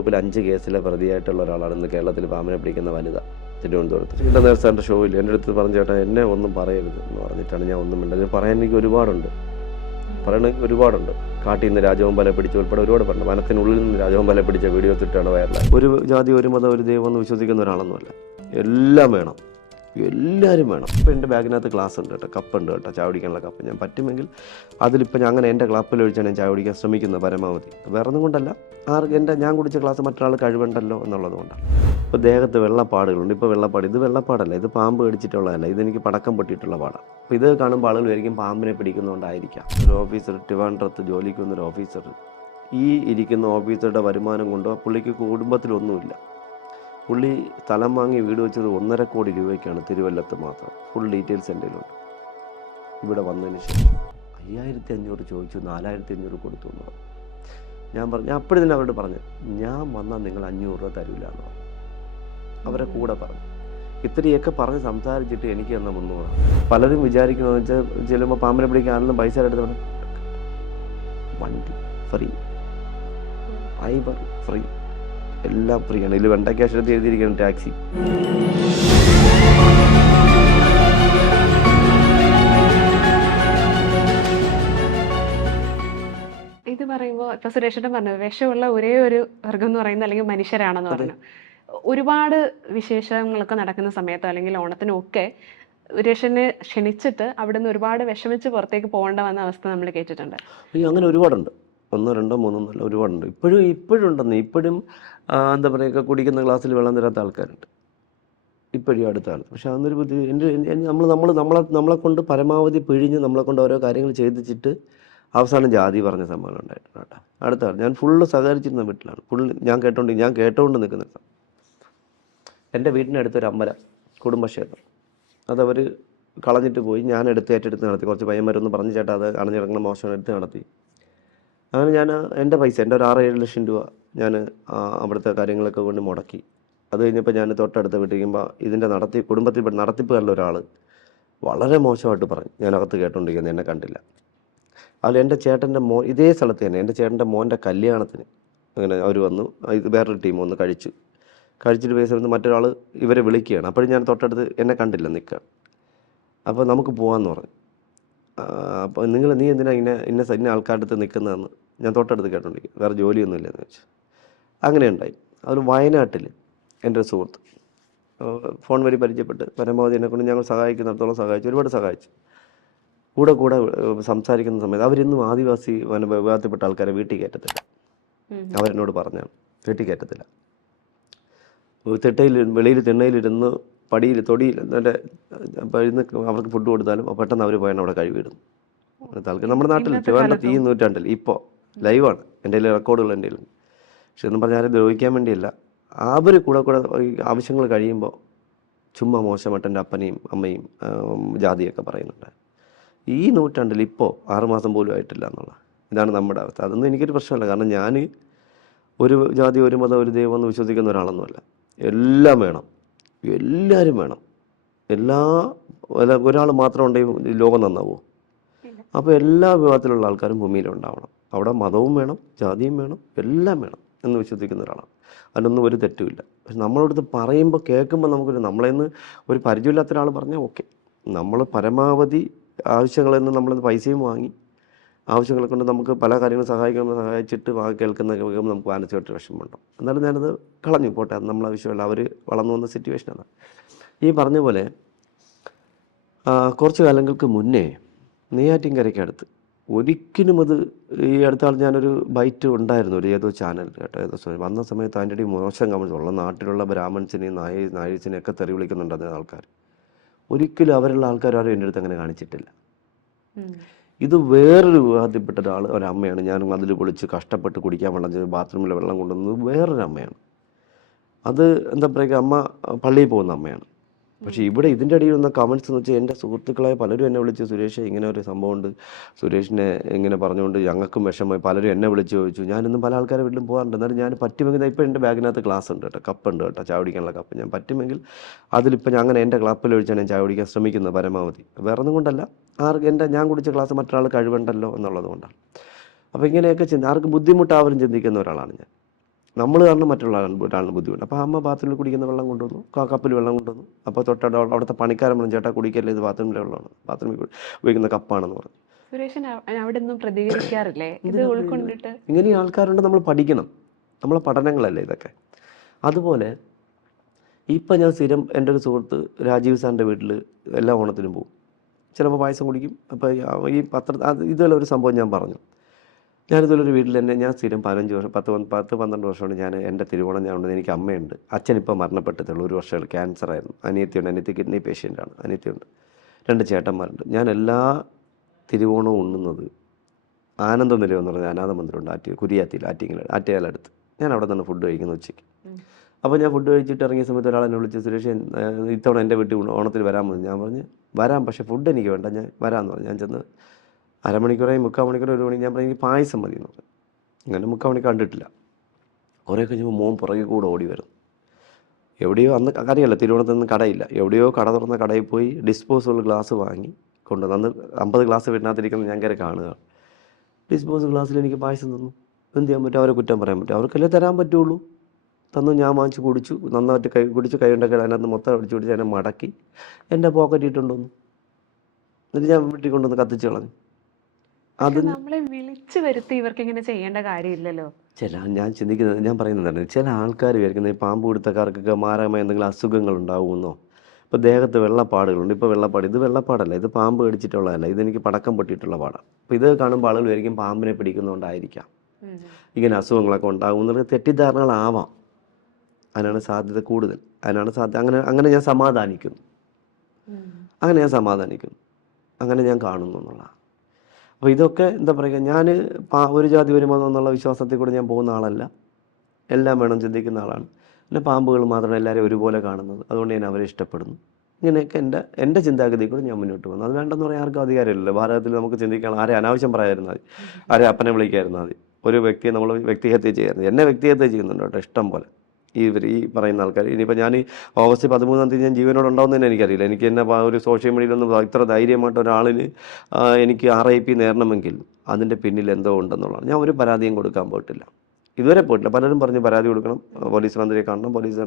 ഗ്രൂപ്പിൽ 5 കേസിലെ പ്രതിയായിട്ടുള്ള ഒരാളാണ് ഇന്ന് കേരളത്തിൽ പാമ്പിനെ പിടിക്കുന്ന വനിത. തിരുവനന്തപുരത്ത് ഇന്റർനാഷണൽ ഷോയിൽ എൻ്റെ അടുത്ത് പറഞ്ഞു, ചേട്ടാ എന്നെ ഒന്നും പറയരുത് എന്ന് പറഞ്ഞിട്ടാണ് ഞാൻ ഒന്നും മിണ്ടത്. പറയാൻ എനിക്ക് ഒരുപാടുണ്ട്. കാട്ടിൽ നിന്ന് രാജവെമ്പാല പിടിച്ച ഉൾപ്പെടെ ഒരുപാട് പറഞ്ഞു. വനത്തിനുള്ളിൽ നിന്ന് രാജവെമ്പാല പിടിച്ച വീഡിയോ ഇട്ടിട്ടാണ് വൈറലായി. ഒരു ജാതി, ഒരു മതം, ഒരു ദൈവം എന്ന് വിശ്വസിക്കുന്ന ഒരാളൊന്നുമല്ല. എല്ലാം വേണം, എല്ലാവരും വേണം. ഇപ്പം എൻ്റെ ബാഗിനകത്ത് ഗ്ലാസ് ഉണ്ട് കേട്ടോ, കപ്പുണ്ട് കേട്ടോ, ചായ കുടിക്കാനുള്ള കപ്പ്. ഞാൻ പറ്റുമെങ്കിൽ അതിലിപ്പോൾ ഞാൻ അങ്ങനെ എൻ്റെ ക്ലാപ്പിൽ ഒഴിച്ചാണ് ഞാൻ ചായ കുടിക്കാൻ ശ്രമിക്കുന്നത് പരമാവധി. വേറെ ഒന്നും കൊണ്ടല്ല, ഞാൻ കുടിച്ച ഗ്ലാസ് മറ്റൊരാൾ കഴിവുണ്ടല്ലോ എന്നുള്ളത് കൊണ്ടാണ്. ഇപ്പോൾ ദേഹത്ത് വെള്ളപ്പാടുകളുണ്ട്. ഇപ്പോൾ വെള്ളപ്പാട്, ഇത് വെള്ളപ്പാടല്ല, ഇത് പാമ്പ് കടിച്ചിട്ടുള്ളതല്ല, ഇതെനിക്ക് പടക്കം പൊട്ടിയിട്ടുള്ള പാടാണ്. അപ്പോൾ ഇത് കാണുമ്പോൾ ആളുകൾ ഒരിക്കലും പാമ്പിനെ പിടിക്കുന്നതുകൊണ്ടായിരിക്കാം. ഒരു ഓഫീസർ, ട്രിവാൻഡ്രത്ത് ജോലിക്ക് വന്നൊരു ഓഫീസർ, ഈ ഇരിക്കുന്ന ഓഫീസറുടെ വരുമാനം കൊണ്ടോ പുള്ളിക്ക് കുടുംബത്തിലൊന്നുമില്ല. പുള്ളി സ്ഥലം വാങ്ങി വീട് വെച്ചത് 1.5 കോടി രൂപയ്ക്കാണ് തിരുവല്ലത്ത് മാത്രം. ഫുൾ ഡീറ്റെയിൽസ് എൻ്റെ കയ്യിലുണ്ട്. ഇവിടെ വന്നതിന് ശേഷം 5500 ചോദിച്ചു, 4500 കൊടുത്തു എന്ന് പറഞ്ഞു. ഞാൻ അപ്പോഴും തന്നെ അവരോട് പറഞ്ഞു, ഞാൻ വന്നാൽ നിങ്ങൾ 500 രൂപ തരില്ല എന്ന് പറഞ്ഞു. അവരെ കൂടെ പറഞ്ഞു. ഇത്രയൊക്കെ പറഞ്ഞ് സംസാരിച്ചിട്ട് എനിക്ക് തന്ന 300. പലരും വിചാരിക്കുന്നതെന്ന് വെച്ചാൽ ചെല്ലുമ്പോൾ പാമ്പിനെ പിടിക്കാനെല്ലാം പൈസ എടുത്ത് വണ്ടി ഫ്രീ, ഫൈബർ ഫ്രീ, എല്ലാം ഫ്രീ ആണ്. ഇതിൽ വെണ്ടയ്ക്ക അക്ഷരത്തിൽ എഴുതിയിരിക്കണം ടാക്സി. ഇത് പറയുമ്പോൾ ഇപ്പൊ സുരേഷിന്റെ പറഞ്ഞു, വിഷമുള്ള ഒരേ ഒരു വർഗം എന്ന് പറയുന്നത് അല്ലെങ്കിൽ മനുഷ്യരാണെന്ന് പറഞ്ഞു. ഒരുപാട് വിശേഷങ്ങളൊക്കെ നടക്കുന്ന സമയത്തോ അല്ലെങ്കിൽ ഓണത്തിനൊക്കെ സുരേഷിനെ ക്ഷണിച്ചിട്ട് അവിടുന്ന് ഒരുപാട് വിഷമിച്ച് പുറത്തേക്ക് പോകേണ്ട വന്ന അവസ്ഥ നമ്മൾ കേട്ടിട്ടുണ്ട്. അങ്ങനെ ഒരുപാടുണ്ട്. 1, 2, 3 എന്നല്ല, ഒരുപാടുണ്ട്. ഇപ്പോഴും ഉണ്ടെന്ന്. ഇപ്പോഴും എന്താ പറയുക, കുടിക്കുന്ന ഗ്ലാസ്സിൽ വെള്ളം തരാത്ത ആൾക്കാരുണ്ട് ഇപ്പോഴും അടുത്ത കാലത്ത്. പക്ഷെ അതൊരു നമ്മളെ കൊണ്ട് പരമാവധി പിഴിഞ്ഞ് നമ്മളെ കൊണ്ട് ഓരോ കാര്യങ്ങൾ ചെയ്തിച്ചിട്ട് അവസാനം ജാതി പറഞ്ഞ സംഭവം ഉണ്ടായിട്ടുണ്ട് കേട്ടോ. അടുത്ത കാലം ഞാൻ ഫുള്ള് സഹകരിച്ചിരുന്ന വീട്ടിലാണ്. ഞാൻ കേട്ടോണ്ട് നിൽക്കുന്ന സ്ഥലം. എൻ്റെ വീടിനടുത്തൊരു അമ്പലം, കുടുംബക്ഷേത്രം, അതവർ കളഞ്ഞിട്ട് പോയി. ഞാൻ ഏറ്റെടുത്ത് നടത്തി. കുറച്ച് പയ്യന്മാരൊന്ന് പറഞ്ഞ്, ചേട്ടാ അത് അണഞ്ഞിടങ്ങുന്ന മോശം എടുത്ത് നടത്തി. അങ്ങനെ ഞാൻ എൻ്റെ പൈസ, എൻ്റെ ഒരു 6-7 ലക്ഷം രൂപ ഞാൻ അവിടുത്തെ കാര്യങ്ങളൊക്കെ കൊണ്ട് മുടക്കി. അത് കഴിഞ്ഞപ്പോൾ ഞാൻ തൊട്ടടുത്ത് വിട്ടിരിക്കുമ്പോൾ ഇതിൻ്റെ കുടുംബത്തിൽ നടത്തിപ്പുകാരിൽ ഒരാൾ വളരെ മോശമായിട്ട് പറഞ്ഞു. ഞാനകത്ത് കേട്ടോണ്ടിരിക്കുന്നത്, എന്നെ കണ്ടില്ല. അതിൽ എൻ്റെ ചേട്ടൻ്റെ ഇതേ സ്ഥലത്ത് തന്നെ എൻ്റെ ചേട്ടൻ്റെ മോൻ്റെ കല്യാണത്തിന് അങ്ങനെ അവർ വന്നു. ഇത് വേറൊരു ടീം വന്ന് കഴിച്ചിട്ട് പൈസ വന്ന് മറ്റൊരാൾ ഇവരെ വിളിക്കുകയാണ്. അപ്പോഴും ഞാൻ തൊട്ടടുത്ത്, എന്നെ കണ്ടില്ല, നിൽക്കുകയാണ്. അപ്പോൾ നമുക്ക് പോകാമെന്ന് പറഞ്ഞു. അപ്പോൾ നീ എന്തിനാ ഇന്ന ആൾക്കാരുടെ അടുത്ത് നിൽക്കുന്നതെന്ന് ഞാൻ തൊട്ടടുത്ത് കേട്ടോണ്ടിരിക്കും. വേറെ ജോലിയൊന്നും ഇല്ലെന്ന് വെച്ചാൽ അങ്ങനെ ഉണ്ടായി. അതിൽ വയനാട്ടിൽ എൻ്റെ ഒരു സുഹൃത്ത് ഫോൺ വഴി പരിചയപ്പെട്ട് പരമാവധി എന്നെക്കൊണ്ട് ഞങ്ങൾ സഹായിക്കുന്നിടത്തോളം സഹായിച്ചു, ഒരുപാട് സഹായിച്ചു. കൂടെ സംസാരിക്കുന്ന സമയത്ത് അവരിന്നും ആദിവാസി വിഭാഗത്തിൽപ്പെട്ട ആൾക്കാരെ വീട്ടിൽ കയറ്റത്തില്ല. അവരെന്നോട് പറഞ്ഞാണ്, വീട്ടിൽ കയറ്റത്തില്ല. വെളിയിൽ തിണ്ണയിലിരുന്ന് തൊടിയിൽ എന്നിട്ട് ഇരുന്ന് അവർക്ക് ഫുഡ് കൊടുത്താലും പെട്ടെന്ന് അവർ പോയാണ് അവിടെ കഴിവിടും. നമ്മുടെ നാട്ടിൽ ട്രിവാൻഡ്രത്ത് ഈ നൂറ്റാണ്ടിൽ ഇപ്പോൾ ലൈവാണ്, എൻ്റെ കയ്യിൽ റെക്കോർഡുകൾ എൻ്റെ കയ്യിലുണ്ട്. പക്ഷെ ഒന്നും പറഞ്ഞാൽ ആരും ദ്രോഹിക്കാൻ വേണ്ടിയല്ല. അവർ കൂടെ ആവശ്യങ്ങൾ കഴിയുമ്പോൾ ചുമ്മാ മോശമായിട്ട് എൻ്റെ അപ്പനെയും അമ്മയും ജാതിയൊക്കെ പറയുന്നുണ്ട്. ഈ നൂറ്റാണ്ടിൽ ഇപ്പോൾ 6 മാസം പോലും ആയിട്ടില്ല എന്നുള്ള ഇതാണ് നമ്മുടെ അവസ്ഥ. അതൊന്നും എനിക്കൊരു പ്രശ്നമല്ല. കാരണം ഞാൻ ഒരു ജാതി, ഒരു മതം, ഒരു ദൈവം എന്ന് വിശ്വസിക്കുന്ന ഒരാളൊന്നുമല്ല. എല്ലാം വേണം, എല്ലാവരും വേണം. ഒരാൾ മാത്രം ഉണ്ടെങ്കിൽ ലോകം നന്നാവുമോ? അപ്പോൾ എല്ലാ വിഭാഗത്തിലുള്ള ആൾക്കാരും ഭൂമിയിലുണ്ടാവണം. അവിടെ മതവും വേണം, ജാതിയും വേണം, എല്ലാം വേണം എന്ന് വിശ്വസിക്കുന്ന ഒരാളാണ്. അതിനൊന്നും ഒരു തെറ്റുമില്ല. പക്ഷെ നമ്മളടുത്ത് പറയുമ്പോൾ കേൾക്കുമ്പോൾ നമ്മളെന്ന് ഒരു പരിചയമില്ലാത്ത ഒരാൾ പറഞ്ഞാൽ ഓക്കെ. നമ്മൾ പരമാവധി ആവശ്യങ്ങളിൽ നിന്ന് നമ്മളത് പൈസയും വാങ്ങി ആവശ്യങ്ങളെ കൊണ്ട് നമുക്ക് പല കാര്യങ്ങളും സഹായിച്ചിട്ട് കേൾക്കുന്ന നമുക്ക് മാനസികമായിട്ട് വിഷമമുണ്ടോ. എന്നാലും ഞാനത് കളഞ്ഞു, പോട്ടെ, അത് നമ്മളെ ആവശ്യമില്ല. അവർ വളർന്നു വന്ന സിറ്റുവേഷനാണ്. ഈ പറഞ്ഞ പോലെ കുറച്ച് കാലങ്ങൾക്ക് മുന്നേ നെയ്യാറ്റിൻകരയ്ക്കടുത്ത് ഒരിക്കലും അത് ഈ അടുത്താൾ ഞാനൊരു ബൈറ്റ് ഉണ്ടായിരുന്നു ഒരു ഏതോ ചാനൽ കേട്ടോ, ഏതോ വന്ന സമയത്ത് അതിൻ്റെ ഇടയിൽ മോശം കമൻസ് ഉള്ള നാട്ടിലുള്ള ബ്രാഹ്മൺസിനെയും നായീസിനെയൊക്കെ തെറി വിളിക്കുന്നുണ്ട് അതിന് ആൾക്കാർ. ഒരിക്കലും അവരുള്ള ആൾക്കാരും എൻ്റെ അടുത്ത് അങ്ങനെ കാണിച്ചിട്ടില്ല. ഇത് വേറൊരു വിവാഹത്തിൽപ്പെട്ട ഒരമ്മയാണ്. ഞാൻ അതിൽ പൊളിച്ച് കഷ്ടപ്പെട്ട് കുടിക്കാൻ വെള്ളം ബാത്റൂമിലെ വെള്ളം കൊണ്ടുവന്നത് വേറൊരു അമ്മയാണ്. അത് എന്താ പറയുക, അമ്മ പള്ളിയിൽ പോകുന്ന അമ്മയാണ്. പക്ഷേ ഇവിടെ ഇതിൻ്റെ ഇടയിൽ വന്ന കമൻറ്റ്സ് എന്ന് വെച്ചാൽ എൻ്റെ സുഹൃത്തുക്കളായ പലരും എന്നെ വിളിച്ച്, സുരേഷ് ഇങ്ങനെ ഒരു സംഭവമുണ്ട്, സുരേഷിനെ ഇങ്ങനെ പറഞ്ഞുകൊണ്ട് ഞങ്ങൾക്കും വിഷമമായി. പലരും എന്നെ വിളിച്ച് ചോദിച്ചു. ഞാനിന്നും പല ആൾക്കാരെ വീട്ടിലും പോകാറുണ്ട്. എന്നാലും ഞാൻ പറ്റുമെങ്കിൽ ഇപ്പോൾ എൻ്റെ ബാഗിനകത്ത് ഗ്ലാസ് ഉണ്ട് കേട്ടോ, കപ്പുണ്ട് കേട്ടോ, ചായ കുടിക്കാനുള്ള കപ്പ്. ഞാൻ പറ്റുമെങ്കിൽ അതിലിപ്പോൾ ഞാൻ അങ്ങനെ എൻ്റെ ക്ലാപ്പിൽ ഒഴിച്ചാണ് ഞാൻ ചായ കുടിക്കാൻ ശ്രമിക്കുന്നത് പരമാവധി. വേറെ ഒന്നും കൊണ്ടല്ല, ഞാൻ കുടിച്ച ഗ്ലാസ് മറ്റൊരാൾ കഴിവുണ്ടല്ലോ എന്നുള്ളത് കൊണ്ടാണ്. അപ്പോൾ ഇങ്ങനെയൊക്കെ ആർക്ക് ബുദ്ധിമുട്ടാവരും ചിന്തിക്കുന്ന ഒരാളാണ് ഞാൻ. നമ്മൾ കാരണം മറ്റുള്ള ഒരാളിന് ബുദ്ധിമുട്ട്. അപ്പോൾ അമ്മ ബാത്റൂമിൽ കുടിക്കുന്ന വെള്ളം കൊണ്ടുവന്നു, കപ്പിൽ വെള്ളം കൊണ്ടുവന്നു. അപ്പോൾ അവിടുത്തെ പണിക്കാരൻ പറഞ്ഞു, ചേട്ടാ കുടിക്കല്ലേ, ഇത് ബാത്റൂമിലെ വെള്ളമാണ്, ബാത്റൂമിൽ ഉപയോഗിക്കുന്ന കപ്പാണെന്ന് പറഞ്ഞു. സുരേഷൻ അവിടെ ഒന്നും പ്രതികരിക്കാറില്ലേ ഇത് ഉൾക്കൊണ്ടിട്ട്? ഇങ്ങനെ ആൾക്കാരുണ്ട്, നമ്മൾ പഠിക്കണം, നമ്മളെ പഠനങ്ങളല്ലേ ഇതൊക്കെ. അതുപോലെ ഇപ്പം ഞാൻ സ്ഥിരം എൻ്റെ ഒരു സുഹൃത്ത് രാജീവ് സാറിൻ്റെ വീട്ടിൽ എല്ലാ ഓണത്തിനും പോകും. ചിലപ്പോൾ പായസം കുടിക്കും. അപ്പോൾ ഈ ഇതുപോലെ ഒരു സംഭവം ഞാൻ പറഞ്ഞു. ഞാനിതുപോലൊരു വീട്ടിൽ തന്നെ ഞാൻ സ്ഥിരം 15 വർഷം 12 വർഷമാണ് ഞാൻ എൻ്റെ തിരുവോണം ഞാൻ ഉണ്ടെന്ന്. എനിക്ക് അമ്മയുണ്ട്, അച്ഛനിപ്പോൾ മരണപ്പെട്ടിട്ടുള്ളൂ, 1 വർഷം ക്യാൻസറായിരുന്നു. അനിയത്തിയുണ്ട്, അനിയത്തി കിഡ്നി പേഷ്യൻ്റാണ്, അനിയത്തിയുണ്ട്, 2 ചേട്ടന്മാരുണ്ട്. ഞാൻ എല്ലാ തിരുവോണവും ഉണ്ണുന്നത് ആനന്ദ നിലയം എന്ന് പറഞ്ഞ അനാഥ മന്ദിരമുണ്ട് കുരിയാത്തിയിൽ, ആറ്റിങ്ങലടുത്ത്. ഞാൻ അവിടെ നിന്ന് ഫുഡ് കഴിക്കുന്നത് ഉച്ചയ്ക്ക്. അപ്പോൾ ഞാൻ ഫുഡ് കഴിച്ചിട്ട് ഇറങ്ങിയ സമയത്ത് ഒരാളെന്നെ വിളിച്ച്, സുരേഷ് ഇത്തവണ എൻ്റെ വീട്ടിൽ ഓണത്തിന് വരാമെന്ന്. ഞാൻ പറഞ്ഞു വരാം, പക്ഷേ ഫുഡ് എനിക്ക് വേണ്ട, ഞാൻ വരാമെന്ന് പറഞ്ഞു. ഞാൻ ചെന്ന് അരമണിക്കൂറായി, 3/4 മണിക്കൂർ, 1 മണി. ഞാൻ പറഞ്ഞു എനിക്ക് പായസം മതി എന്ന് പറഞ്ഞു. അങ്ങനെ 3/4 മണിക്കൂർ കണ്ടിട്ടില്ല. കുറേ കഴിഞ്ഞപ്പോൾ മോൻ പുറകെ കൂടെ ഓടി വരും. എവിടെയോ അന്ന് അറിയാമല്ലോ, തിരുവോണത്തിൽ നിന്ന് കടയില്ല, എവിടെയോ കട തുറന്ന കടയിൽ പോയി ഡിസ്പോസിബിൾ ഗ്ലാസ് വാങ്ങി കൊണ്ടുവന്നു. അന്ന് 50 ഗ്ലാസ് വീട്ടിനകത്തിരിക്കുന്നത് ഞാൻ കയറി കാണുക. ഡിസ്പോസിബിൾ ഗ്ലാസ്സിൽ എനിക്ക് പായസം തന്നു. എന്ത് ചെയ്യാൻ പറ്റും, അവരെ കുറ്റം പറയാൻ പറ്റും? അവർക്കല്ലേ തരാൻ പറ്റുള്ളൂ. തന്നു, ഞാൻ വാങ്ങിച്ച് കുടിച്ചു, നന്നായിട്ട് കുടിച്ച് കൈ കൊണ്ടൊക്കെ അതിനകത്ത് മൊത്തം അടിച്ചു പിടിച്ച് അതിനെ മടക്കി എൻ്റെ പോക്കറ്റ് ഇട്ടുകൊണ്ടുവന്നു. എന്നിട്ട് ഞാൻ വീട്ടിൽ കൊണ്ടുവന്ന് കത്തിച്ച് കളഞ്ഞു. അത് നമ്മളെ വിളിച്ചു വരുത്തി ഇവർക്ക് ഇങ്ങനെ ചെയ്യേണ്ട കാര്യമില്ലല്ലോ. ഞാൻ ചിന്തിക്കുന്നത്, ഞാൻ പറയുന്നതാണ്, ചില ആൾക്കാർ വിചാരിക്കുന്നത് ഈ പാമ്പ് പിടുത്തക്കാർക്കൊക്കെ മാരകമായ എന്തെങ്കിലും അസുഖങ്ങൾ ഉണ്ടാവുമെന്നോ. ഇപ്പോൾ ദേഹത്ത് വെള്ളപ്പാടുകളുണ്ട്. ഇപ്പോൾ വെള്ളപ്പാട്, ഇത് വെള്ളപ്പാടല്ല, ഇത് പാമ്പ് കടിച്ചിട്ടുള്ളതല്ല, ഇതെനിക്ക് പടക്കം പൊട്ടിയിട്ടുള്ള പാടാണ്. അപ്പോൾ ഇത് കാണുമ്പോൾ ആളുകൾ വിചാരിക്കും പാമ്പിനെ പിടിക്കുന്നതുകൊണ്ടായിരിക്കാം ഇങ്ങനെ അസുഖങ്ങളൊക്കെ ഉണ്ടാകും എന്നുള്ള തെറ്റിദ്ധാരണകളാവാം. അതിനാണ് സാധ്യത കൂടുതൽ. അങ്ങനെ ഞാൻ സമാധാനിക്കുന്നു. അങ്ങനെ ഞാൻ കാണുന്നു എന്നുള്ളതാണ്. അപ്പോൾ ഇതൊക്കെ എന്താ പറയുക, ഞാൻ ഒരു ജാതി ഒരു മതം എന്നുള്ള വിശ്വാസത്തിൽ കൂടെ ഞാൻ പോകുന്ന ആളല്ല. എല്ലാം വേണം ചിന്തിക്കുന്ന ആളാണ്. പിന്നെ പാമ്പുകൾ മാത്രമേ എല്ലാവരും ഒരുപോലെ കാണുന്നത്, അതുകൊണ്ട് ഞാൻ അവരെ ഇഷ്ടപ്പെടുന്നു. ഇങ്ങനെയൊക്കെ എൻ്റെ ചിന്താഗതി കൂടെ ഞാൻ മുന്നോട്ട് പോകുന്നു. അത് വേണ്ടെന്ന് പറയാൻ ആർക്കും അധികാരമില്ലല്ലോ. ഭാരതത്തിൽ നമുക്ക് ചിന്തിക്കണം, ആരെ അനാവശ്യം പറയാതിരുന്നാൽ മതി, ആരെ അപ്പനെ വിളിക്കാതിരുന്നാൽ മതി, ഒരു വ്യക്തിയെ നമ്മൾ വ്യക്തിഹത്യ ചെയ്യാറുണ്ട്. എന്നെ വ്യക്തിഹത്യ ചെയ്യുന്നുണ്ട് കേട്ടോ, ഇഷ്ടം പോലെ ഈ പറയുന്ന ആൾക്കാർ. ഇനിയിപ്പോൾ ഞാൻ ഓഗസ്റ്റ് 13-ാം തീയതി ഞാൻ ജീവനോട് ഉണ്ടാവുന്നതന്നെ എനിക്കറിയില്ല. എനിക്ക് എന്നെ ഒരു സോഷ്യൽ മീഡിയയിലൊന്നും ഇത്ര ധൈര്യമായിട്ട് ഒരാളിന് എനിക്ക് RIP നേരണമെങ്കിൽ അതിൻ്റെ പിന്നിൽ എന്തോ ഉണ്ടെന്നുള്ളതാണ്. ഞാൻ ഒരു പരാതിയും കൊടുക്കാൻ പോയിട്ടില്ല, ഇതുവരെ പോയിട്ടില്ല. പലരും പറഞ്ഞ് പരാതി കൊടുക്കണം, പോലീസ് മന്ത്രിയെ കാണണം, പോലീസ്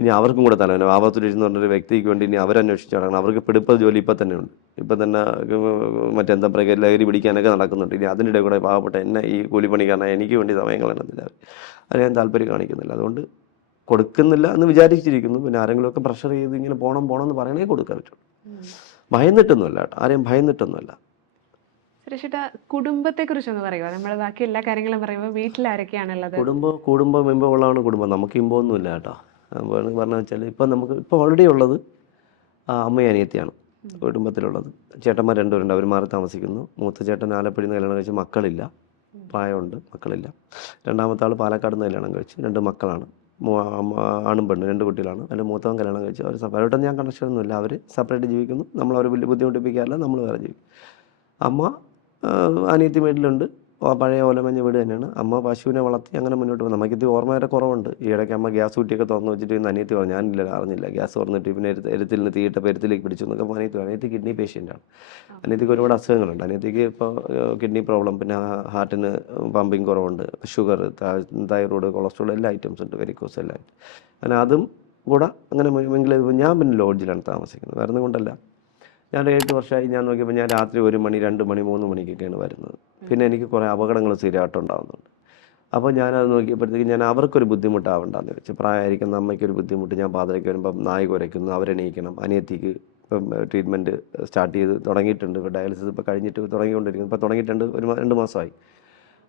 ഇനി അവർക്കും കൂടെ തലവേദന. ആവത്തൂരിന്ന് പറഞ്ഞൊരു വ്യക്തിക്ക് വേണ്ടി ഇനി അവരന്വേഷിച്ച് നടക്കണം. അവർക്ക് പിടിപ്പത് ജോലി ഇപ്പം തന്നെ ഉണ്ട്. ഇപ്പം തന്നെ മറ്റെന്താ പറയുക, ലഹരി പിടിക്കാനൊക്കെ നടക്കുന്നുണ്ട്. ഇനി അതിനിടെ കൂടെ പാവപ്പെട്ട എന്നെ ഈ കൂലിപ്പണിക്കാരനായ എനിക്ക് വേണ്ടി സമയം കളയണമെന്നില്ല. അത് ഞാൻ താല്പര്യം കാണിക്കുന്നില്ല, അതുകൊണ്ട് കൊടുക്കുന്നില്ല എന്ന് വിചാരിച്ചിരിക്കുന്നു. പിന്നെ ആരെങ്കിലുമൊക്കെ പ്രഷർ ചെയ്ത് ഇങ്ങനെ പോകണം എന്ന് പറയണേ കൊടുക്കാൻ പറ്റുള്ളൂ. ഭയന്നിട്ടൊന്നുമല്ല കേട്ടോ, ആരെയും ഭയന്നിട്ടൊന്നുമല്ല. സുരേഷിട്ട, കുടുംബത്തെ കുറിച്ചൊന്ന് പറയുക. നമ്മൾ ബാക്കി എല്ലാ കാര്യങ്ങളും പറയുമ്പോൾ വീട്ടിലാരൊക്കെയാണുള്ളത്? കുടുംബം ഇമ്പമുള്ളതാണ് കുടുംബം. നമുക്ക് ഇമ്പമൊന്നുമില്ല കേട്ടോ. പറഞ്ഞു വെച്ചാൽ ഇപ്പോൾ ഓൾറെഡി ഉള്ളത് അമ്മയും അനിയത്തിയാണ് കുടുംബത്തിലുള്ളത്. ചേട്ടന്മാർ 2 പേരുണ്ട്, അവർ മാറി താമസിക്കുന്നു. മൂത്ത ചേട്ടൻ ആലപ്പുഴയിൽ നിന്ന് കല്യാണം കഴിച്ച്, മക്കളില്ല, പ്രായമുണ്ട്, മക്കളില്ല. രണ്ടാമത്തെ ആൾ പാലക്കാട് നിന്ന് കല്യാണം കഴിച്ച്, 2 മക്കളാണ്, ആണും പെണ്ണും 2 കുട്ടികളാണ്. അതിൽ മൂത്തവൻ കല്യാണം കഴിച്ച് അവർ സെപ്പറേറ്റ്. ഞാൻ കണക്ഷനൊന്നുമില്ല, അവർ സെപ്പറേറ്റ് ജീവിക്കുന്നു. നമ്മൾ വലിയ ബുദ്ധിമുട്ടിപ്പിക്കാറില്ല, നമ്മൾ വേറെ ജീവിക്കും. അമ്മ അനിയത്തി വീട്ടിലുണ്ട്, പഴയ ഓലമഞ്ഞ വീട് തന്നെയാണ്. അമ്മ പശുവിനെ വളർത്തി അങ്ങനെ മുന്നോട്ട് പോകും. നമുക്കിത് ഓർമ്മ വരെ കുറവുണ്ട്. ഈ ഇടയ്ക്ക് അമ്മ ഗ്യാസ് കുറ്റിയൊക്കെ തുറന്ന് വെച്ചിട്ട് ഇന്ന് അനിയത്തി പറഞ്ഞു, ഞാനില്ല അറിഞ്ഞില്ല, ഗ്യാസ് തുറന്നിട്ട് പിന്നെ എരുത്തിൽ നിന്ന് തീയിട്ടപ്പോൾ എരുത്തിലേക്ക് പിടിച്ചു എന്നൊക്കെ അനിയത്തി കിഡ്നി പേഷ്യൻ്റാണ്. അനിയത്തിക്ക് ഒരുപാട് അസുഖങ്ങളുണ്ട്. അനിയത്തിക്ക് ഇപ്പോൾ കിഡ്നി പ്രോബ്ലം, പിന്നെ ഹാർട്ടിന് പമ്പിങ് കുറവുണ്ട്, ഷുഗർ, തൈറോയ്ഡ്, കൊളസ്ട്രോൾ, എല്ലാ ഐറ്റംസ് ഉണ്ട്, വെരിക്കോസ് എല്ലാം. അങ്ങനെ അതും കൂടെ അങ്ങനെ മിങ്കിൾ ചെയ്തപ്പോൾ ഞാൻ പിന്നെ ലോഡ്ജിലാണ് താമസിക്കുന്നത്. വരുന്നത് കൊണ്ടല്ല, ഞാൻ 8 വർഷമായി. ഞാൻ നോക്കിയപ്പോൾ ഞാൻ രാത്രി 1 മണി, 2 മണി, 3 മണിക്കൊക്കെയാണ് വരുന്നത്. പിന്നെ എനിക്ക് കുറേ അപകടങ്ങൾ സ്ഥിരമായിട്ട് ഉണ്ടാകുന്നുണ്ട്. അപ്പോൾ ഞാനത് നോക്കിയപ്പോഴത്തേക്ക് ഞാൻ അവർക്കൊരു ബുദ്ധിമുട്ടാവണ്ടെന്ന് വെച്ചു. പ്രായമായിരിക്കുന്ന അമ്മയ്ക്കൊരു ബുദ്ധിമുട്ട്. ഞാൻ പാതിരയ്ക്ക് വരുമ്പം നായ് കുരയ്ക്കുന്നു, അവരെണീക്കണം. അനിയത്തിക്ക് ഇപ്പം ട്രീറ്റ്മെൻറ്റ് സ്റ്റാർട്ട് ചെയ്ത് തുടങ്ങിയിട്ടുണ്ട്. ഇപ്പോൾ ഡയാലിസിസ് ഇപ്പോൾ കഴിഞ്ഞിട്ട് തുടങ്ങിക്കൊണ്ടിരിക്കുന്നു. ഇപ്പോൾ തുടങ്ങിയിട്ടുണ്ട്, 2 മാസമായി.